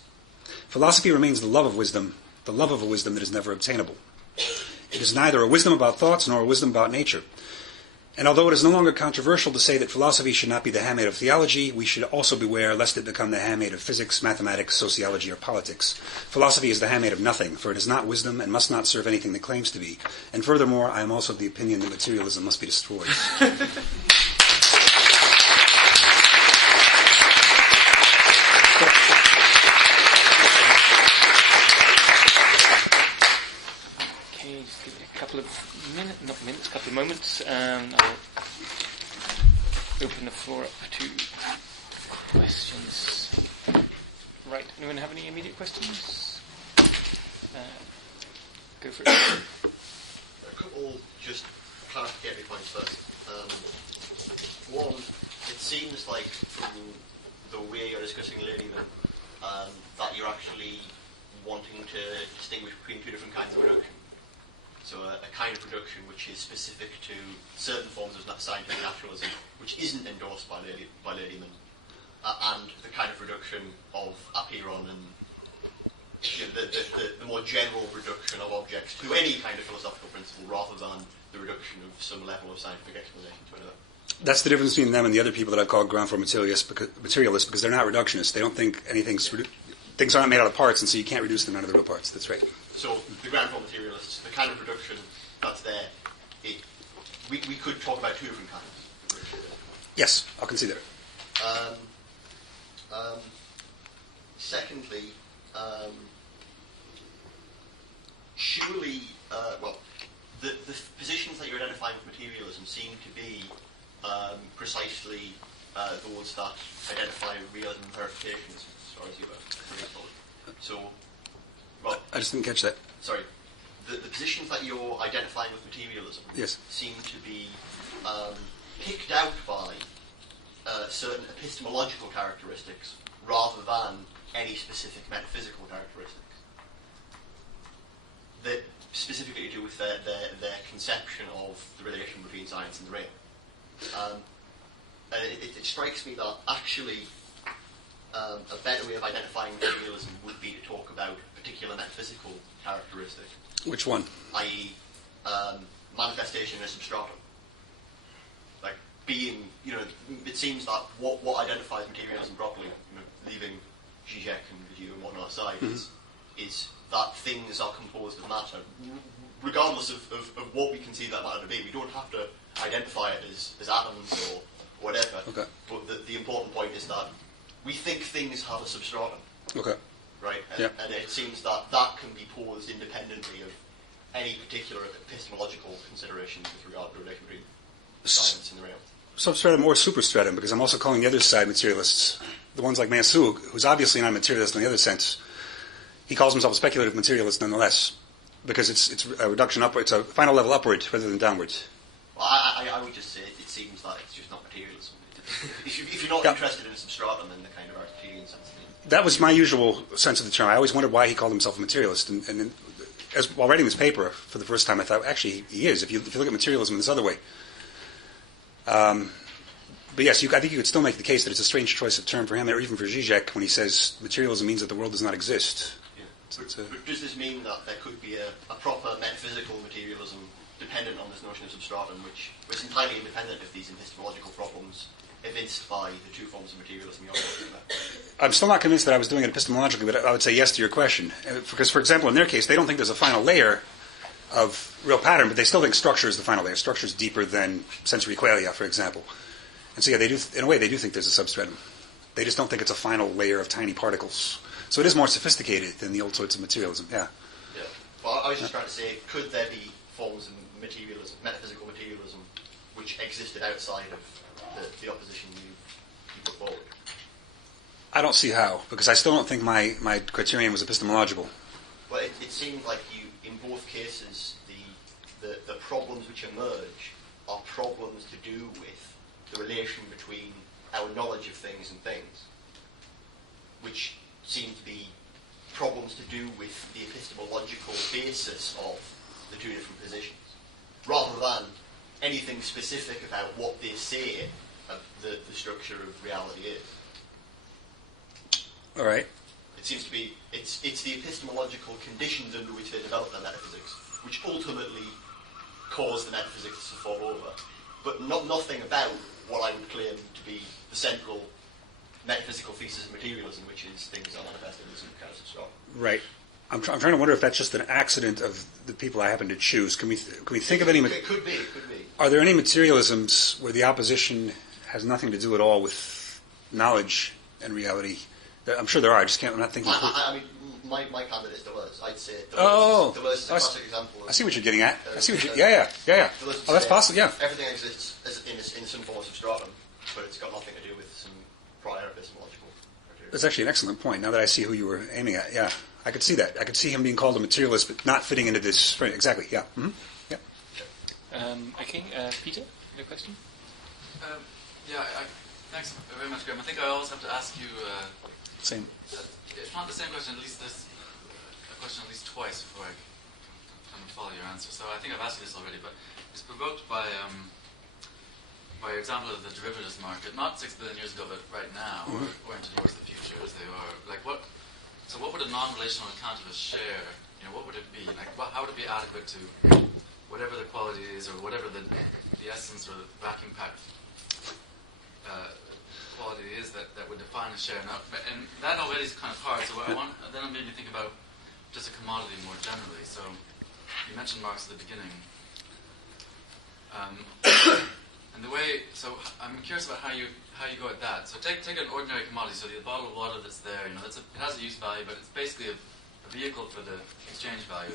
Philosophy remains the love of a wisdom that is never obtainable. It is neither a wisdom about thoughts nor a wisdom about nature. And although it is no longer controversial to say that philosophy should not be the handmaid of theology, we should also beware lest it become the handmaid of physics, mathematics, sociology, or politics. Philosophy is the handmaid of nothing, for it is not wisdom and must not serve anything that claims to be. And furthermore, I am also of the opinion that materialism must be destroyed. Couple of moments, and I'll open the floor up to questions. Right, anyone have any immediate questions? Go for it. A couple just clarificatory points first. One, it seems like from the way you're discussing layman, that you're actually wanting to distinguish between two different kinds of reduction. So a kind of reduction which is specific to certain forms of scientific naturalism, which isn't endorsed by Layman, and the kind of reduction of Apiron and the more general reduction of objects to any kind of philosophical principle, rather than the reduction of some level of scientific explanation to another. That's the difference between them and the other people that I've called ground floor materialists because they're not reductionists. They don't think things aren't made out of parts, and so you can't reduce them out of the real parts. That's right. So the ground floor materialists, the kind of reduction that's there, we could talk about two different kinds. Yes, I'll concede that. Secondly, surely, the positions that you're identifying with materialism seem to be precisely those that identify realism and verification, as far as you were. So, well, I just didn't catch that. Sorry. The positions that you're identifying with materialism seem to be picked out by certain epistemological characteristics rather than any specific metaphysical characteristics that specifically do with their conception of the relation between science and the real. And it strikes me that actually a better way of identifying materialism would be to talk about a particular metaphysical characteristic. Which one? I.e., manifestation as substratum. Like being, it seems that what identifies materialism properly, leaving Zizek and Gurdjieff and whatnot aside, is that things are composed of matter. Regardless of what we conceive that matter to be, we don't have to identify it as atoms or whatever. Okay. But the important point is that we think things have a substratum. Okay. Right? And it seems that can be posed independently of any particular epistemological considerations with regard to the relation between science in the realm. Substratum or superstratum, because I'm also calling the other side materialists. The ones like Mansur, who's obviously not a materialist in the other sense, he calls himself a speculative materialist nonetheless, because it's a reduction upward, it's a final level upward rather than downward. Well, I would just say it seems like it's just not materialism. If you're not interested in a substratum in the kind of Aristotelian sense. That was my usual sense of the term. I always wondered why he called himself a materialist, and then, while writing this paper for the first time, I thought, actually, he is. If you look at materialism this other way. But yes, I think you could still make the case that it's a strange choice of term for him, or even for Zizek, when he says materialism means that the world does not exist. Yeah. But does this mean that there could be a proper metaphysical materialism dependent on this notion of substratum, which was entirely independent of these epistemological problems evinced by the two forms of materialism you're talking about? I'm still not convinced that I was doing it epistemologically, but I would say yes to your question. Because, for example, in their case, they don't think there's a final layer of real pattern, but they still think structure is the final layer. Structure is deeper than sensory qualia, for example. And so, yeah, they do. In a way, they do think there's a substratum. They just don't think it's a final layer of tiny particles. So it is more sophisticated than the old sorts of materialism. Yeah. Yeah. Well, I was just trying to say, could there be forms of materialism, metaphysical materialism, which existed outside of the opposition you put forward? I don't see how, because I still don't think my criterion was epistemological. Well, it seemed like you, in both cases, the problems which emerge are problems to do with the relation between our knowledge of things and things, which seem to be problems to do with the epistemological basis of the two different positions, rather than anything specific about what they say the structure of reality is. All right. It seems to be it's the epistemological conditions under which they develop their metaphysics, which ultimately cause the metaphysics to fall over, but nothing about what I would claim to be the central metaphysical thesis of materialism, which is things are manifested in some kind of substratum. Right. I'm trying to wonder if that's just an accident of the people I happen to choose. Can we think of any? It could be. Are there any materialisms where the opposition has nothing to do at all with knowledge and reality? I'm sure there are. I'm not thinking. I mean, my candidate is Deleuze. I'd say Deleuze is a classic example. I see what you're getting at. Yeah. Oh, that's possible. Yeah. Everything exists in some form of substratum, but it's got nothing to do with some prior epistemological criteria. That's actually an excellent point. Now that I see who you were aiming at, yeah, I could see that. I could see him being called a materialist, but not fitting into this frame. Exactly. Yeah. Mm-hmm. Yeah. Okay, Peter, your question? Thanks very much, Graham. I think I always have to ask you. Same. If not the same question, at least this a question at least twice before I can follow your answer. So I think I've asked you this already, but it's provoked by your example of the derivatives market, not 6 billion years ago, but right now, or into towards the future as they are. Like what? So what would a non-relational account of a share? What would it be? Like how would it be adequate to whatever the quality is, or whatever the essence or the vacuum packed quality is that would define a share? And that already is kind of hard. So then I'm maybe think about just a commodity more generally. So you mentioned Marx at the beginning. And the way, so I'm curious about how you go at that. So take an ordinary commodity. So the bottle of water that's there, it has a use value, but it's basically a vehicle for the exchange value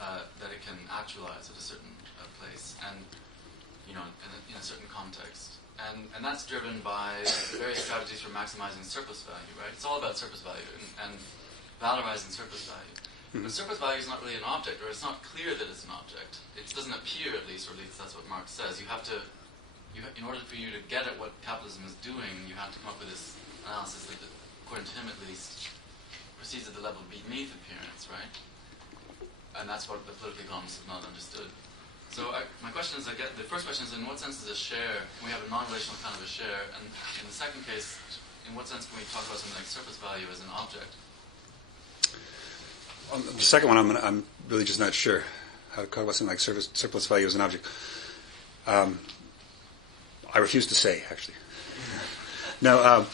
that it can actualize at a certain place, and in a certain context. And that's driven by various strategies for maximizing surplus value, right? It's all about surplus value and valorizing surplus value. But surplus value is not really an object, or it's not clear that it's an object. It doesn't appear, at least, or at least that's what Marx says. In order for you to get at what capitalism is doing, you have to come up with this analysis that, according to him at least, proceeds at the level beneath appearance, right? And that's what the political economists have not understood. So my question is, the first question is, in what sense is a share, can we have a non-relational kind of a share? And in the second case, in what sense can we talk about something like surplus value as an object? On the second one, I'm really just not sure how to talk about something like surplus value as an object. I refuse to say, actually. No.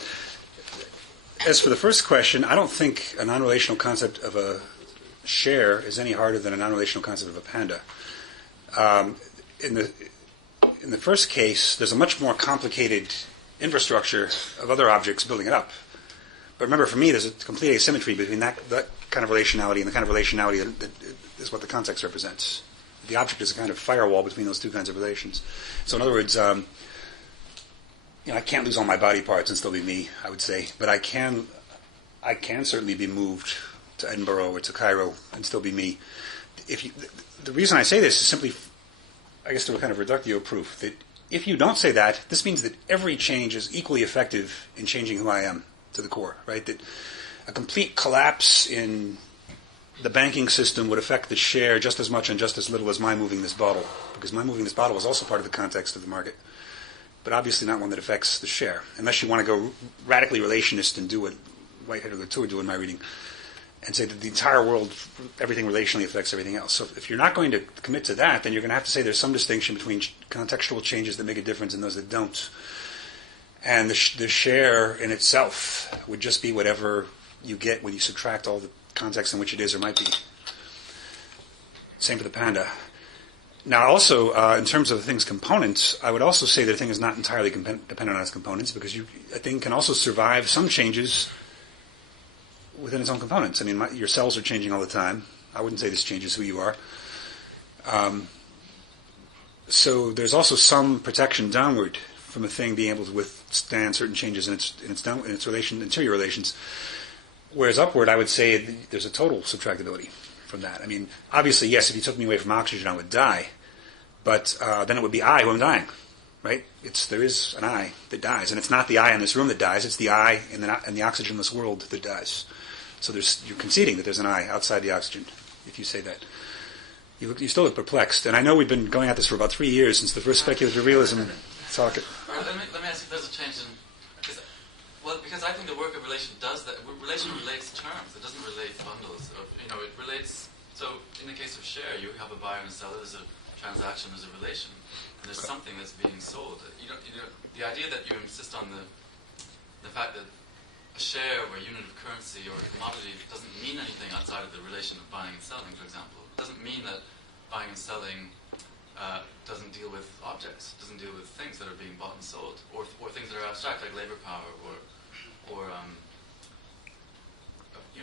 As for the first question, I don't think a non-relational concept of a share is any harder than a non-relational concept of a panda. In the first case, there's a much more complicated infrastructure of other objects building it up. But remember, for me, there's a complete asymmetry between that kind of relationality and the kind of relationality that is what the context represents. the object is a kind of firewall between those two kinds of relations. So in other words, I can't lose all my body parts and still be me, I would say, but I can certainly be moved to Edinburgh or to Cairo and still be me. The reason I say this is simply, I guess, to a kind of reductio proof that if you don't say that, this means that every change is equally effective in changing who I am to the core, right? That a complete collapse in the banking system would affect the share just as much and just as little as my moving this bottle, because my moving this bottle is also part of the context of the market, but obviously not one that affects the share, unless you want to go radically relationist and do what Whitehead or Latour do in my reading, and say that the entire world, everything relationally affects everything else. So if you're not going to commit to that, then you're going to have to say there's some distinction between contextual changes that make a difference and those that don't. And the share in itself would just be whatever you get when you subtract all the context in which it is or might be. Same for the panda. Now also, in terms of the thing's components, I would also say that a thing is not entirely dependent on its components, because a thing can also survive some changes within its own components. I mean, your cells are changing all the time. I wouldn't say this changes who you are. So there's also some protection downward from a thing being able to withstand certain changes in its interior relations. Whereas upward, I would say there's a total subtractability from that. I mean, obviously, yes, if you took me away from oxygen, I would die. But then it would be I who am dying, right? There is an I that dies. And it's not the I in this room that dies. It's the I in the oxygenless world that dies. So you're conceding that there's an I outside the oxygen, if you say that. You still look perplexed. And I know we've been going at this for about 3 years since the first speculative realism talk. Let me ask if there's a change in... Because I think the work of relation does that. Relation relates terms. It doesn't relate bundles. It relates... So in the case of share, you have a buyer and a seller. There's a transaction. There's a relation. And there's something that's being sold. The idea that you insist on the fact that a share or a unit of currency or a commodity doesn't mean anything outside of the relation of buying and selling, for example. It doesn't mean that buying and selling doesn't deal with objects, doesn't deal with things that are being bought and sold, or things that are abstract like labor power or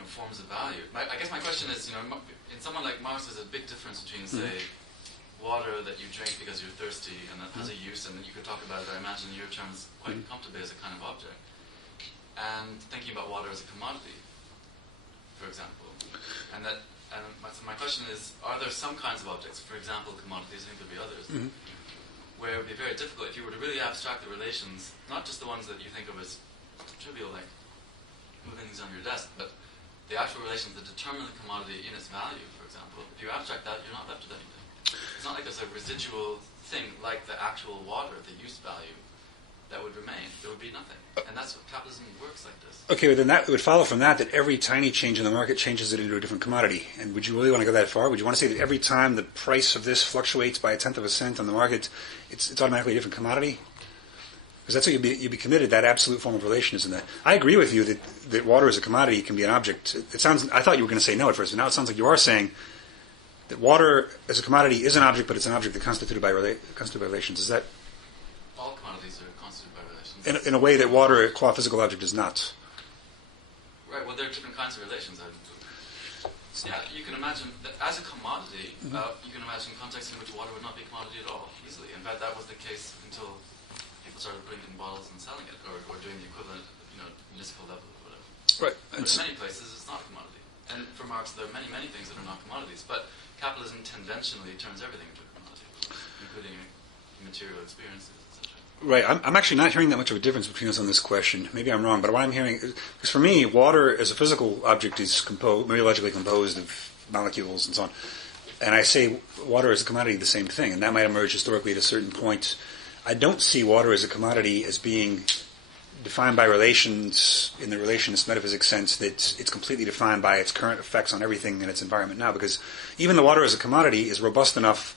forms of value. I guess my question is, in someone like Marx, there's a big difference between, say, water that you drink because you're thirsty and that has a use, and that you could talk about it, I imagine in your terms, quite comfortably as a kind of object, and thinking about water as a commodity, for example. And my question is, are there some kinds of objects, for example, commodities, I think there'll be others, where it would be very difficult if you were to really abstract the relations, not just the ones that you think of as trivial, like moving things on your desk, but the actual relations that determine the commodity in its value, for example. If you abstract that, you're not left with anything. It's not like there's a residual thing like the actual water, the use value, that would remain. There would be nothing. And that's what capitalism works like this. Okay, well then that would follow from that every tiny change in the market changes it into a different commodity. And would you really want to go that far? Would you want to say that every time the price of this fluctuates by 1/10 of a cent on the market, it's automatically a different commodity? Because that's what you'd be committed, that absolute form of relation, isn't that? I agree with you that water as a commodity can be an object. I thought you were going to say no at first, but now it sounds like you are saying that water as a commodity is an object, but it's an object that constituted by relations. Is that... All commodities are constituted by relations. In a way that water, qua physical object, is not. Right, well, there are different kinds of relations. Yeah, you can imagine that as a commodity, you can imagine contexts in which water would not be a commodity at all, easily. In fact, that was the case until people started putting it in bottles and selling it, or doing the equivalent at municipal level or whatever. Right. But in many places, it's not a commodity. And for Marx, there are many, many things that are not commodities. But capitalism tendentially turns everything into a commodity, including material experiences, etc. Right. I'm actually not hearing that much of a difference between us on this question. Maybe I'm wrong, but what I'm hearing is, because for me, water as a physical object is meteorologically composed of molecules and so on. And I say water as a commodity, the same thing, and that might emerge historically at a certain point. I don't see water as a commodity as being defined by relations in the relationist metaphysics sense that it's completely defined by its current effects on everything in its environment now, because even the water as a commodity is robust enough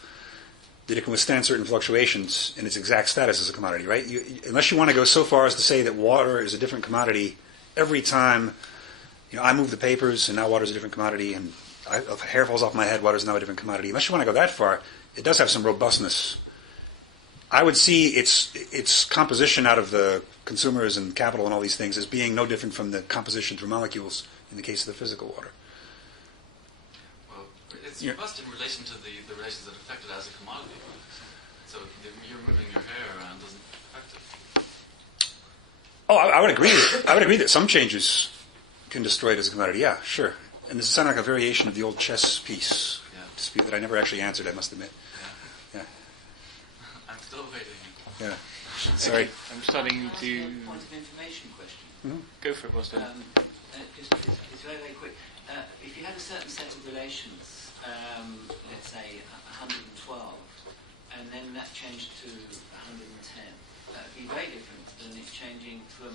that it can withstand certain fluctuations in its exact status as a commodity, right? Unless you want to go so far as to say that water is a different commodity every time, I move the papers and now water is a different commodity, and if hair falls off my head, water is now a different commodity. Unless you want to go that far, it does have some robustness. I would see its composition out of the consumers and capital and all these things as being no different from the composition through molecules in the case of the physical water. Well, it's robust in relation to the relations that affect it as a commodity. So you're moving your hair around doesn't affect it. Oh, I would agree. I would agree that some changes can destroy it as a commodity. Yeah, sure. And this sounds like a variation of the old chess piece dispute that I never actually answered, I must admit. Yeah. I'm still waiting. Yeah. Sorry. Okay. I'm starting to Point of information question. go for it, Boston. It's very, very quick. If you had a certain set of relations, let's say 112, and then that changed to 110, that would be very different than it changing from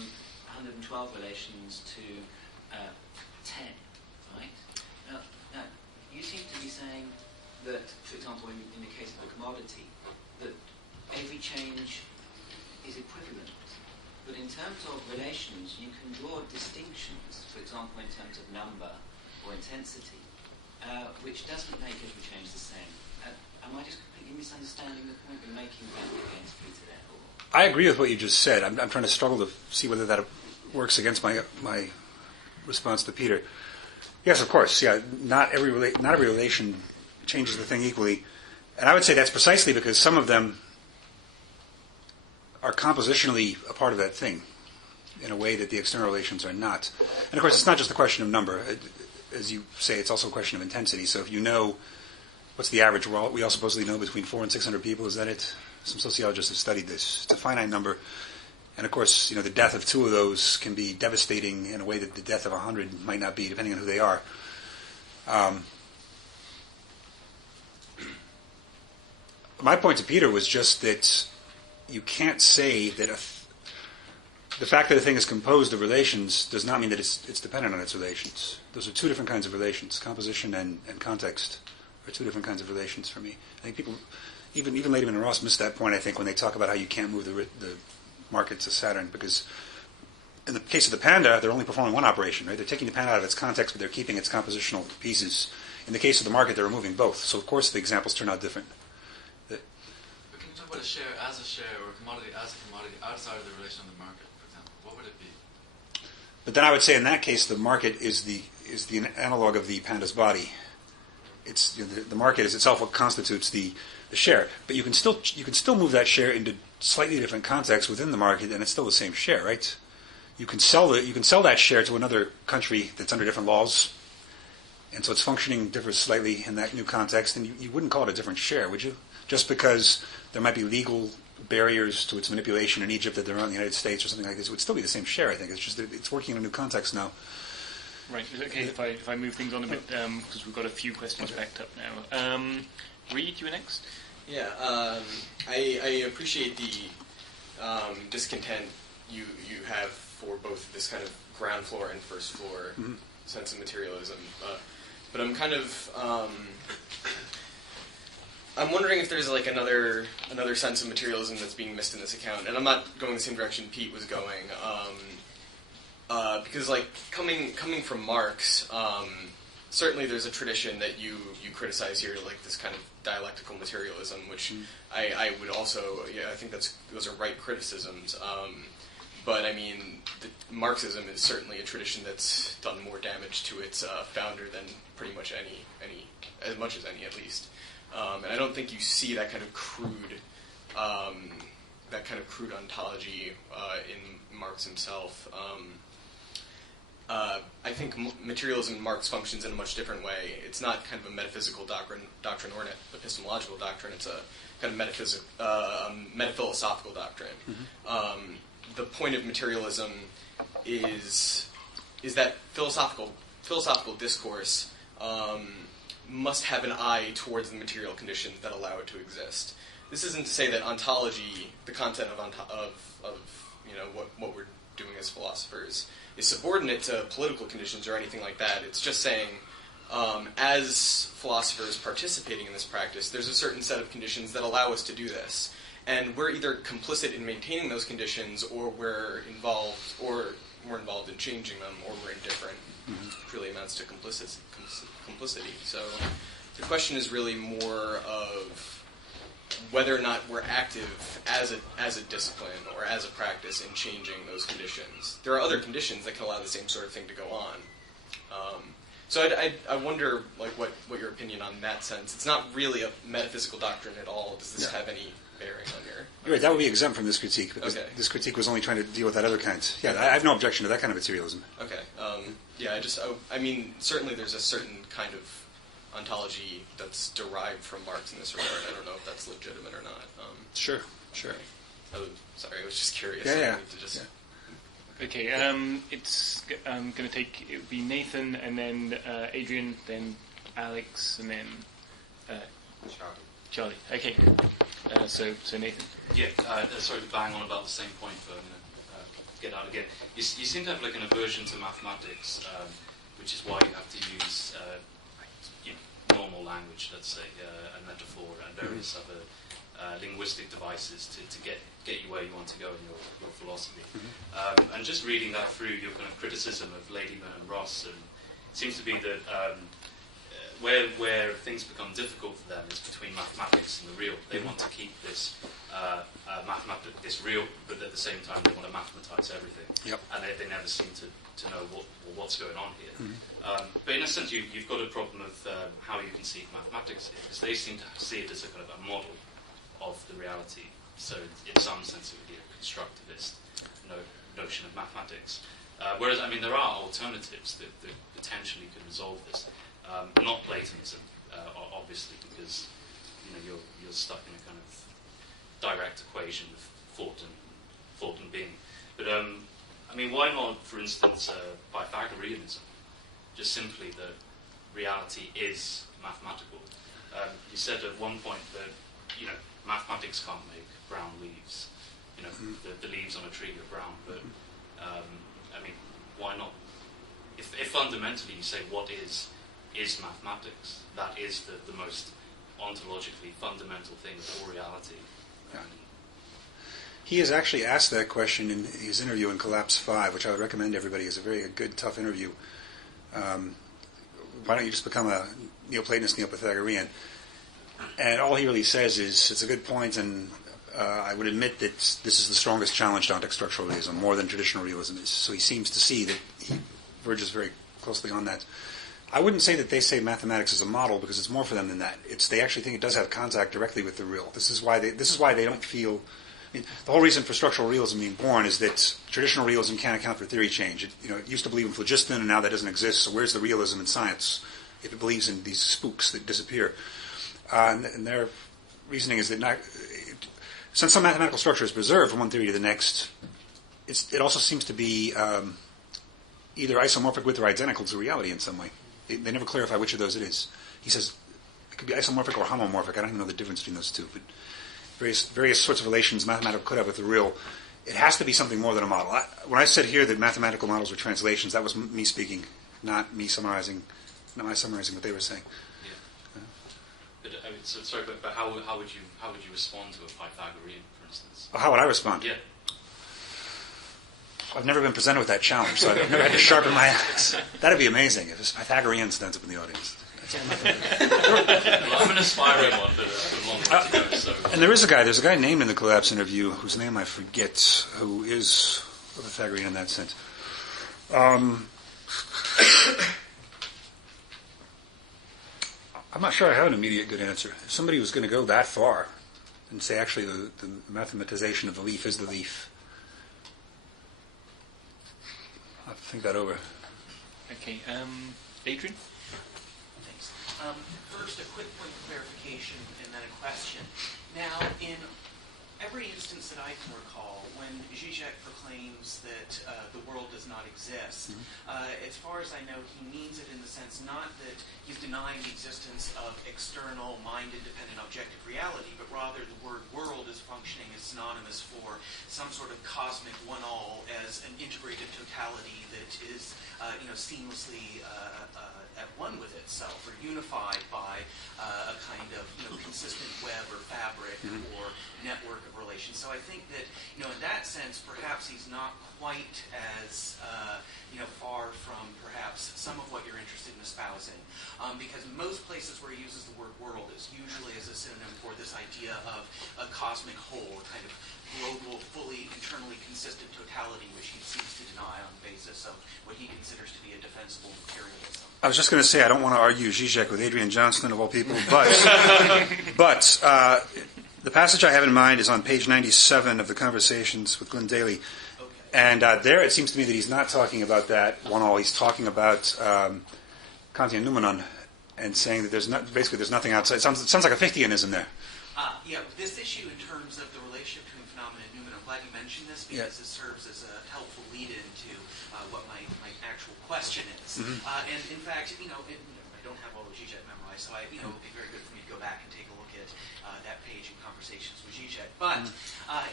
112 relations to 10, right? Now, you seem to be saying that, for example, in the case of a commodity, that every change is equivalent. But in terms of relations, you can draw distinctions, for example, in terms of number or intensity, which doesn't make every change the same. Am I just completely misunderstanding the point you're making against Peter there? I agree with what you just said. I'm trying to struggle to see whether that works against my response to Peter. Yes, of course. Yeah, not every relation changes the thing equally, and I would say that's precisely because some of them are compositionally a part of that thing in a way that the external relations are not. And of course, it's not just a question of number. As you say, it's also a question of intensity. So if you know what's the average, we all supposedly know between 400 and 600 people. Is that it? Some sociologists have studied this. It's a finite number. And of course, the death of 2 of those can be devastating in a way that the death of 100 might not be, depending on who they are. My point to Peter was just that you can't say that the fact that a thing is composed of relations does not mean that it's dependent on its relations. Those are 2 different kinds of relations. Composition and context are 2 different kinds of relations for me. I think people, even Lehman and Ross, miss that point, I think, when they talk about how you can't move the market to Saturn, because in the case of the panda, they're only performing one operation, right? They're taking the panda out of its context, but they're keeping its compositional pieces. In the case of the market, they're removing both. So, of course, the examples turn out different. But can you talk about a share as a share or a commodity as a commodity outside of the relation of the market, for example? What would it be? But then I would say in that case, the market is the analog of the panda's body. It's the market is itself what constitutes the share. But you can still move that share into slightly different contexts within the market, and it's still the same share, right? You can sell that share to another country that's under different laws, and so its functioning differs slightly in that new context, and you wouldn't call it a different share, would you? Just because there might be legal barriers to its manipulation in Egypt that there are in the United States or something like this, it would still be the same share, I think. It's just that it's working in a new context now. Right. Is it okay if I move things on a bit, because we've got a few questions backed up now. Reed, you were next? Yeah, I appreciate the discontent you have for both this kind of ground floor and first floor sense of materialism, but I'm kind of I'm wondering if there's like another sense of materialism that's being missed in this account, and I'm not going the same direction Pete was going, because like coming from Marx. Certainly there's a tradition that you criticize here, like this kind of dialectical materialism, which I would also, I think those are right criticisms. But I mean, Marxism is certainly a tradition that's done more damage to its founder than pretty much any, as much as any at least. And I don't think you see that kind of crude ontology in Marx himself. I think materialism in Marx functions in a much different way. It's not kind of a metaphysical doctrine or an epistemological doctrine. It's a kind of metaphilosophical doctrine. The point of materialism is that philosophical discourse must have an eye towards the material conditions that allow it to exist. This isn't to say that ontology, the content of what we're doing as philosophers, is subordinate to political conditions or anything like that. It's just saying, as philosophers participating in this practice, there's a certain set of conditions that allow us to do this. And we're either complicit in maintaining those conditions, or we're involved in changing them, or we're indifferent. Which really amounts to complicity. So the question is really more of whether or not we're active as a discipline or as a practice in changing those conditions. There are other conditions that can allow the same sort of thing to go on. So I wonder, like, what your opinion on that sense. It's not really a metaphysical doctrine at all. Does this have any bearing on your... You're right, that would be exempt from this critique, because Okay. this critique was only trying to deal with that other kind. Yeah, I have no objection to that kind of materialism. Okay. I mean, certainly there's a certain kind of ontology that's derived from Marx in this regard. I don't know if that's legitimate or not. Sure. Sorry, I was just curious. Yeah. Okay, it's going to take, it would be Nathan, and then Adrian, then Alex, and then Charlie. Okay, so Nathan. Yeah, sorry to bang on about the same point, but I'm going to get out again. You seem to have like an aversion to mathematics, which is why you have to use normal language, let's say, and metaphor, and various other linguistic devices to get you where you want to go in your philosophy. And just reading that through, your kind of criticism of Ladyman and Ross, and it seems to be that where things become difficult for them is between mathematics and the real. They want to keep this this real, but at the same time they want to mathematize everything. Yep. And they never seem to know what's going on here. But in a sense, you've got a problem of how you conceive mathematics, because they seem to see it as a kind of a model of the reality. So in some sense it would be a constructivist notion of mathematics. Whereas, I mean, there are alternatives that potentially could resolve this. Not Platonism, obviously, because you're stuck in a kind of direct equation of thought and being. But I mean, why not, for instance, Pythagoreanism? Just simply that reality is mathematical. You said at one point that mathematics can't make brown leaves. The leaves on a tree are brown, but I mean, why not? If fundamentally you say what is mathematics, that is the most ontologically fundamental thing of all reality. He has actually asked that question in his interview in Collapse 5, which I would recommend everybody. It's a very good, tough interview. Why don't you just become a Neoplatonist, Neo-Pythagorean? And all he really says is, it's a good point, and I would admit that this is the strongest challenge to ontic structural realism, more than traditional realism is. So he seems to see that he verges very closely on that. I wouldn't say that they say mathematics is a model, because it's more for them than that. They actually think it does have contact directly with the real. This is why they don't feel... I mean, the whole reason for structural realism being born is that traditional realism can't account for theory change. It used to believe in phlogiston, and now that doesn't exist. So where's the realism in science if it believes in these spooks that disappear? And their reasoning is that since some mathematical structure is preserved from one theory to the next, it also seems to be either isomorphic with or identical to reality in some way. They never clarify which of those it is. He says it could be isomorphic or homomorphic. I don't even know the difference between those two, but various sorts of relations mathematical could have with the real. It has to be something more than a model. When I said here that mathematical models were translations, that was me speaking, not my summarizing what they were saying. But sorry, but how would you respond to a Pythagorean, for instance? How would I respond? Yeah. I've never been presented with that challenge, so I've never had to sharpen my axe. That'd be amazing if a Pythagorean stands up in the audience. Well, I'm an aspiring one, but a long way to go. So. And there's a guy named in the Collapse interview whose name I forget, who is a Pythagorean in that sense. I'm not sure I have an immediate good answer. If somebody was going to go that far and say actually the mathematization of the leaf is the leaf, I'll have to think that over. Okay, Adrian? Thanks. First, a quick point of clarification and then a question. Now, in every instance that I can recall, when Zizek proclaims that the world does not exist, as far as I know, he means it in the sense not that he's denying the existence of external, mind-independent, objective reality, but rather the word world is functioning as synonymous for some sort of cosmic one-all as an integrated totality that is seamlessly at one with itself, or unified by a kind of consistent web or fabric or network of relations. So I think that in that sense, perhaps he's not quite as far from perhaps some of what you're interested in espousing, because most places where he uses the word world is usually as a synonym for this idea of a cosmic whole, a kind of global, fully internally consistent totality, which he seems to deny on the basis of what he considers to be a defensible materialism. I was just going to say I don't want to argue Zizek with Adrian Johnston of all people, but the passage I have in mind is on page 97 of the Conversations with Glenn Daly, and there it seems to me that he's not talking about that one all. He's talking about Kantian noumenon and saying that there's nothing outside. It sounds like a Fichteanism there. Yeah, this issue in terms of the relationship between phenomena and noumenon, I'm glad you mentioned this because it serves as a helpful lead-in to what my actual question is. And in fact, I don't have all of Zizek memorized, so it would be very good for me to go back and take a look at that page in Conversations with Zizek. But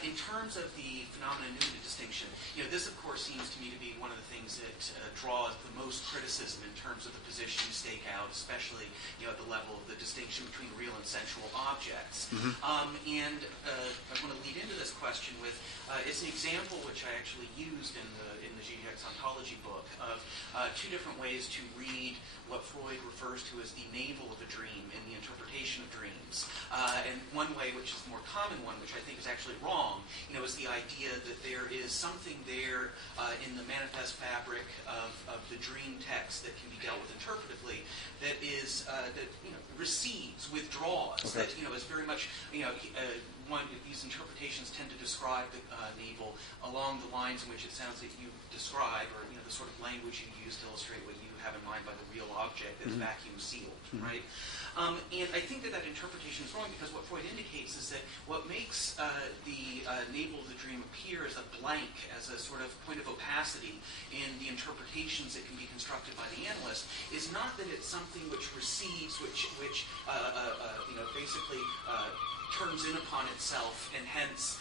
in terms of the phenomena-noumenon distinction, this of course seems to me to be one of the things that draws the most criticism in terms of the position you stake out, especially at the level of the distinction between real and sensual objects. And I want to lead into this question with it's an example which I actually used in the Zizek's ontology book of two different ways to read what Freud refers to as the navel of a dream in the interpretation of dreams. And one way, which is the more common one, which I think is actually wrong, is the idea that there is something there in the manifest fabric of the dream text that can be dealt with interpretively that is receives, withdraws, that is very much these interpretations tend to describe the navel along the lines in which it sounds that you describe, or the sort of language you use to illustrate what you have in mind by the real object that's vacuum sealed, right? And I think that interpretation is wrong because what Freud indicates is that what makes the navel of the dream appear as a blank, as a sort of point of opacity in the interpretations that can be constructed by the analyst, is not that it's something which receives, which basically turns in upon itself and hence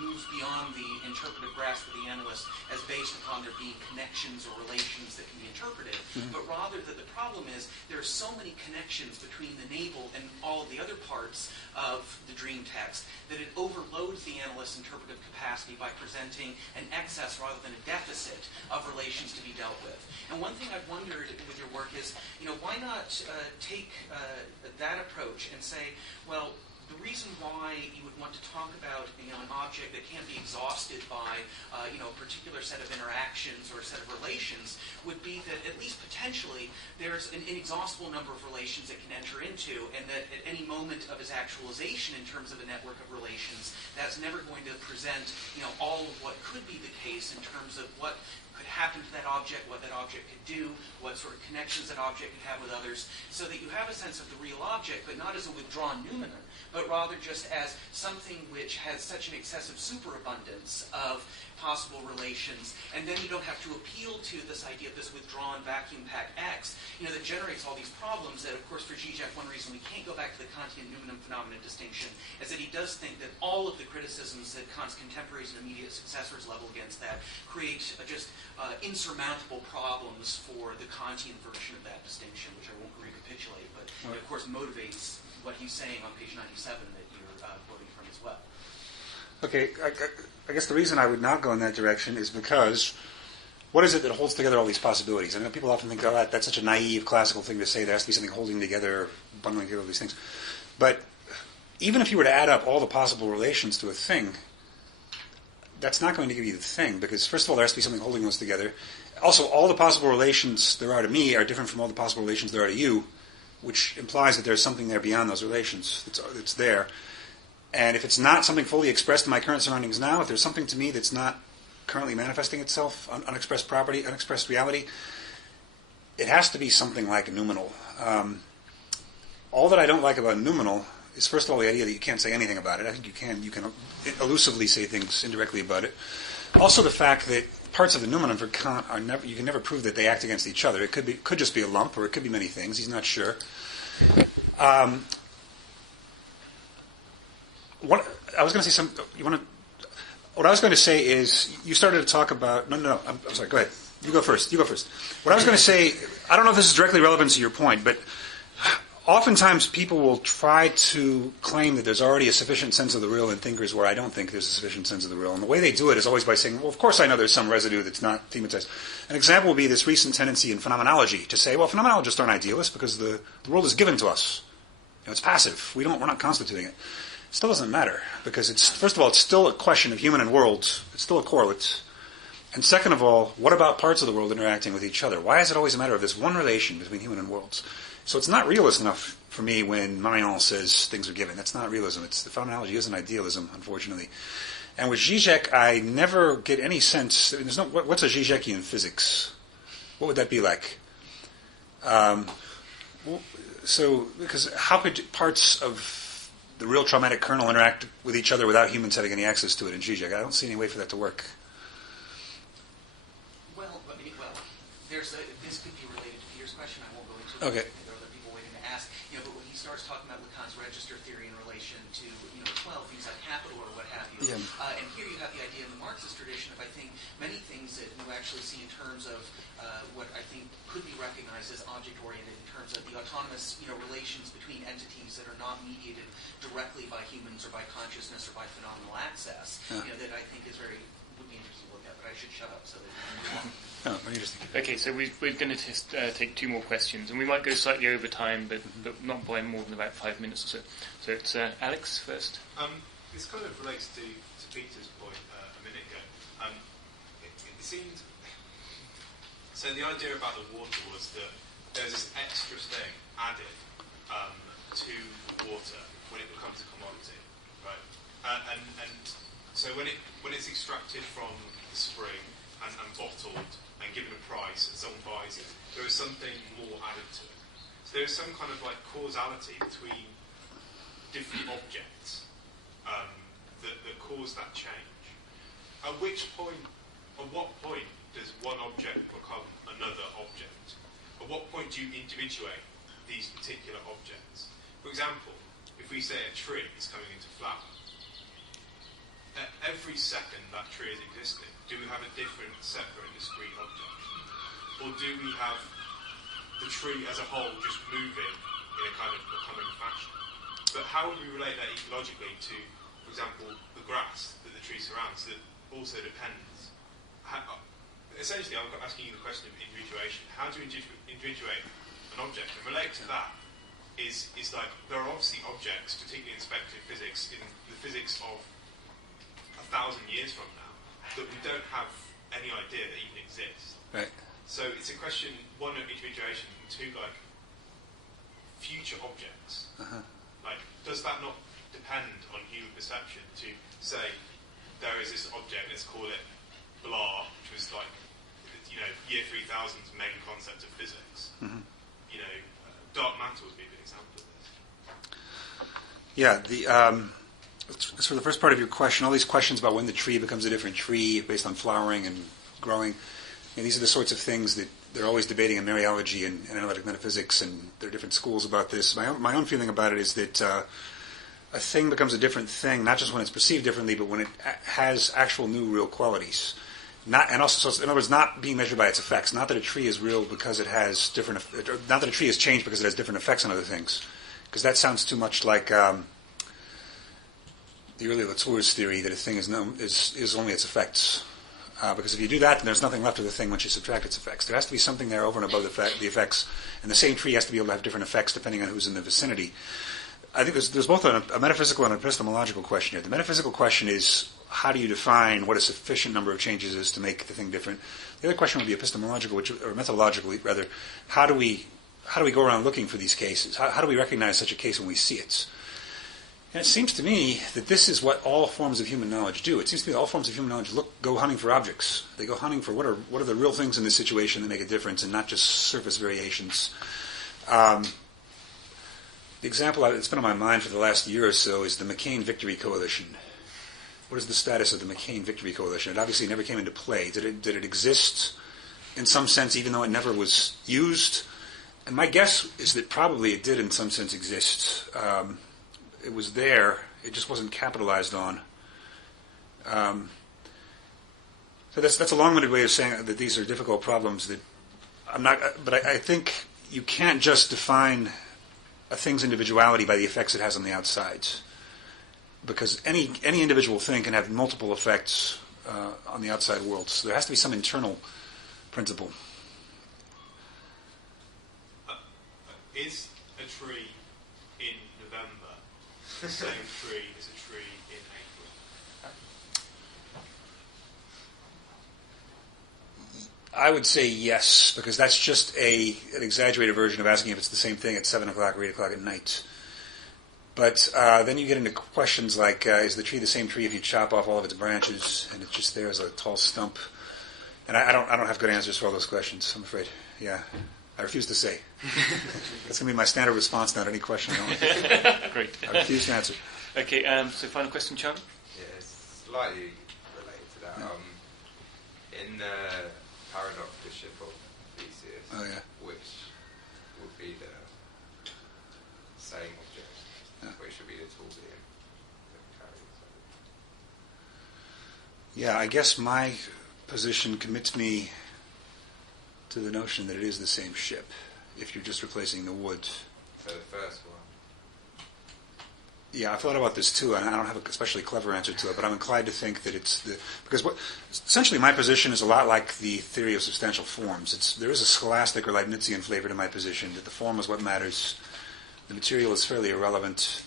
moves beyond the interpretive grasp of the analyst as based upon there being connections or relations that can be interpreted, but rather that the problem is there are so many connections between the navel and all of the other parts of the dream text that it overloads the analyst's interpretive capacity by presenting an excess rather than a deficit of relations to be dealt with. And one thing I've wondered with your work is, why not take that approach and say, well, the reason why you would want to talk about an object that can't be exhausted by a particular set of interactions or a set of relations would be that at least potentially there's an inexhaustible number of relations it can enter into, and that at any moment of its actualization in terms of a network of relations, that's never going to present all of what could be the case in terms of what could happen to that object, what that object could do, what sort of connections that object could have with others, so that you have a sense of the real object, but not as a withdrawn noumenon, but rather just as something which has such an excessive superabundance of possible relations, and then you don't have to appeal to this idea of this withdrawn vacuum-packed X, that generates all these problems that, of course, for Zizek, one reason we can't go back to the Kantian noumenon phenomenon distinction is that he does think that all of the criticisms that Kant's contemporaries and immediate successors level against that create just insurmountable problems for the Kantian version of that distinction, which I won't recapitulate, but of course motivates what he's saying on page 97 that you're quoting from as well. Okay, I guess the reason I would not go in that direction is because what is it that holds together all these possibilities? I know people often think, that's such a naive classical thing to say. There has to be something holding together, bundling together all these things. But even if you were to add up all the possible relations to a thing, that's not going to give you the thing, because first of all, there has to be something holding those together. Also, all the possible relations there are to me are different from all the possible relations there are to you, which implies that there's something there beyond those relations that's there. And if it's not something fully expressed in my current surroundings now, if there's something to me that's not currently manifesting itself, unexpressed property, unexpressed reality, it has to be something like a noumenal. All that I don't like about noumenal is, first of all, the idea that you can't say anything about it. I think you can elusively say things indirectly about it. Also, the fact that parts of the noumenon for Kant are never, you can never prove that they act against each other. It could just be a lump, or it could be many things. He's not sure. What I was going to say, what I was going to say is, you started to talk about. No. I'm sorry. Go ahead. You go first. What I was going to say, I don't know if this is directly relevant to your point, but oftentimes people will try to claim that there's already a sufficient sense of the real in thinkers where I don't think there's a sufficient sense of the real. And the way they do it is always by saying, well, of course I know there's some residue that's not thematized. An example would be this recent tendency in phenomenology to say, well, phenomenologists aren't idealists because the world is given to us. It's passive. We're not constituting it. It still doesn't matter, because first of all, it's still a question of human and world. It's still a correlate. And second of all, what about parts of the world interacting with each other? Why is it always a matter of this one relation between human and worlds? So it's not realist enough for me when Marion says things are given. That's not realism. The phenomenology isn't idealism, unfortunately. And with Zizek, I never get any sense. What's a Zizekian physics? What would that be like? Because how could parts of the real traumatic kernel interact with each other without humans having any access to it in Zizek? I don't see any way for that to work. Well, this could be related to Peter's question. I won't go into it. Okay. There are other people waiting to ask. But when he starts talking about Lacan's register theory in relation to 12 things like capital or what have you, and here you have the idea in the Marxist tradition of, I think, many things that you actually see in terms of what I think could be recognized as object-oriented in terms of the autonomous relations between entities that are not mediated directly by humans or by consciousness or by phenomenal access. That I think would be interesting to look at. But I should shut up so that you can move on. Oh, very interesting. Okay, so we're going to take two more questions, and we might go slightly over time, but not by more than about 5 minutes or so. So it's Alex first. This kind of relates to Peter's point a minute ago. It seemed... So the idea about the water was that there's this extra thing added to the water when it becomes a commodity, right? And so when it's extracted from the spring and bottled and given a price and someone buys it, there is something more added to it. So there is some kind of like causality between different objects that cause that change. At what point does one object become another object? At what point do you individuate these particular objects? For example, if we say a tree is coming into flower, every second that tree is existing, do we have a different, separate, discrete object? Or do we have the tree as a whole just moving in a kind of becoming fashion? But how would we relate that ecologically to, for example, the grass that the tree surrounds that also depends? Essentially, I'm asking you the question of individuation. How do you individuate an object? And related to that is like, there are obviously objects, particularly in speculative physics, in the physics of 1,000 years from now, that we don't have any idea that even exist. Right. So it's a question, one, of individuation, and two, like, future objects. Like, does that not depend on human perception to say, there is this object, let's call it blah, which was like, year 3000's main concept of physics. Dark matter would be a good example of this. Yeah, for the first part of your question, all these questions about when the tree becomes a different tree based on flowering and growing, these are the sorts of things that they're always debating in Mariology and analytic metaphysics, and there are different schools about this. My own feeling about it is that a thing becomes a different thing, not just when it's perceived differently, but when it has actual new real qualities. And also, so in other words, not being measured by its effects. Not that a tree is real because it has different, not that a tree has changed because it has different effects on other things, because that sounds too much like the early Latour's theory that a thing is only its effects. Because if you do that, then there's nothing left of the thing once you subtract its effects. There has to be something there over and above the effects, and the same tree has to be able to have different effects depending on who's in the vicinity. I think there's both a metaphysical and an epistemological question here. The metaphysical question is, how do you define what a sufficient number of changes is to make the thing different? The other question would be epistemological, or methodological rather. How do we go around looking for these cases? How do we recognize such a case when we see it? And it seems to me that this is what all forms of human knowledge do. It seems to me that all forms of human knowledge go hunting for objects. They go hunting for what are the real things in this situation that make a difference, and not just surface variations. The example that's been on my mind for the last year or so is the McCain Victory Coalition. What is the status of the McCain Victory Coalition? It obviously never came into play. Did it exist in some sense, even though it never was used? And my guess is that probably it did in some sense exist. It was there. It just wasn't capitalized on. So that's a long-winded way of saying that these are difficult problems. That I'm not. But I think you can't just define a thing's individuality by the effects it has on the outsides, because any individual thing can have multiple effects on the outside world. So there has to be some internal principle. Is a tree in November the same tree as a tree in April? I would say yes, because that's just an exaggerated version of asking if it's the same thing at 7 o'clock or 8 o'clock at night. But then you get into questions like, is the tree the same tree if you chop off all of its branches and it's just there as a tall stump? And I don't have good answers for all those questions, I'm afraid. Yeah, I refuse to say. That's going to be my standard response now to any question I want. Great. I refuse to answer. Okay, so final question, Charlie? Yeah, it's slightly related to that. In the paradox, the ship of Theseus, which would be the same object, which would be the tool being that carries. Yeah, I guess my position commits me to the notion that it is the same ship, if you're just replacing the wood. So the first one. Yeah, I've thought about this too, and I don't have a especially clever answer to it, but I'm inclined to think that it's because essentially my position is a lot like the theory of substantial forms. There is a scholastic or Leibnizian flavor to my position, that the form is what matters. The material is fairly irrelevant.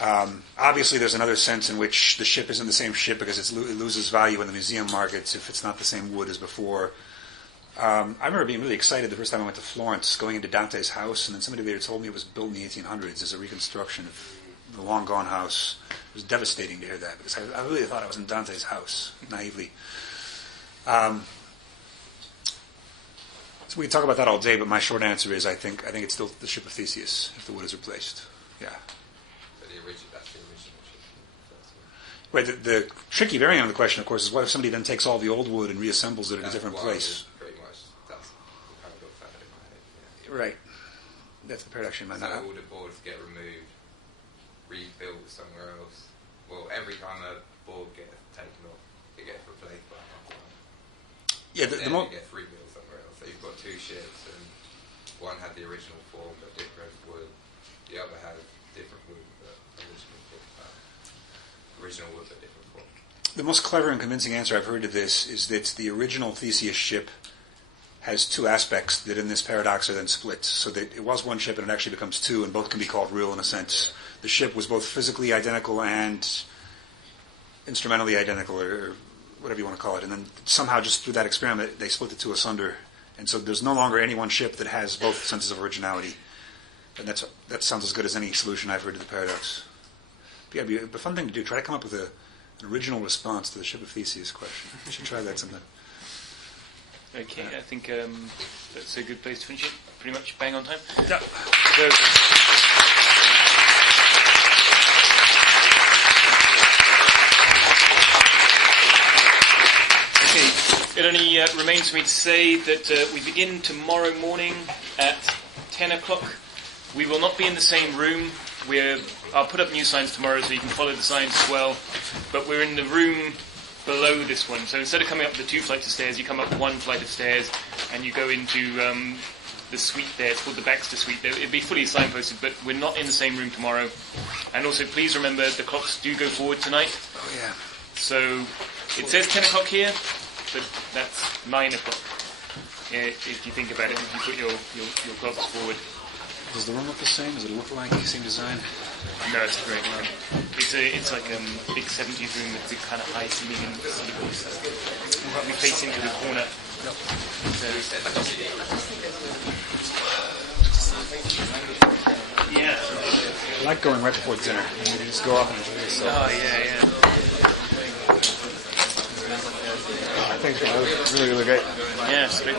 Obviously, there's another sense in which the ship isn't the same ship because it loses value in the museum markets if it's not the same wood as before. I remember being really excited the first time I went to Florence, going into Dante's house, and then somebody later told me it was built in the 1800s as a reconstruction of the long-gone house. It was devastating to hear that, because I really thought I was in Dante's house, naively. So we can talk about that all day, but my short answer is I think it's still the ship of Theseus, if the wood is replaced. Yeah. That's the original ship. Right, the tricky variant of the question, of course, is what if somebody then takes all the old wood and reassembles it in a different place? That's the paradox I had in my head. Yeah. Right. That's the paradox in my mind. So all the boards get removed, rebuilt somewhere else. Well, every time a board gets taken off, it gets replaced by another one. Yeah, Then it gets rebuilt somewhere else. So you've got two ships, and one had the original form but different wood. The other had different wood but original form. Original wood but different form. The most clever and convincing answer I've heard to this is that the original Theseus ship has two aspects that in this paradox are then split. So that it was one ship and it actually becomes two, and both can be called real in a sense. The ship was both physically identical and instrumentally identical, or whatever you want to call it. And then somehow just through that experiment, they split the two asunder. And so there's no longer any one ship that has both senses of originality. And that sounds as good as any solution I've heard to the paradox. But yeah, it'd be a fun thing to do. Try to come up with an original response to the ship of Theseus question. You should try that sometime. Okay, I think that's a good place to finish it. Pretty much bang on time. Yeah. So, okay, it only remains for me to say that we begin tomorrow morning at 10 o'clock. We will not be in the same room. I'll put up new signs tomorrow so you can follow the signs as well. But we're in the room below this one. So instead of coming up the 2 flights of stairs, you come up 1 flight of stairs and you go into the suite there. It's called the Baxter Suite. It'll be fully signposted, but we're not in the same room tomorrow. And also, please remember, the clocks do go forward tonight. Oh, yeah. So it says 10 o'clock here, but that's 9 o'clock. If you think about it, if you put your clocks forward. Does the room look the same? Does it look like the same design? No, it's a great room. It's like a big 70s room with big kind of high ceiling and we'll probably face into the corner. Yep. Yeah. I like going right before dinner. You just go off and enjoy yourself. Oh, yeah. Thanks, man. That was really, really great. Yeah, it's great.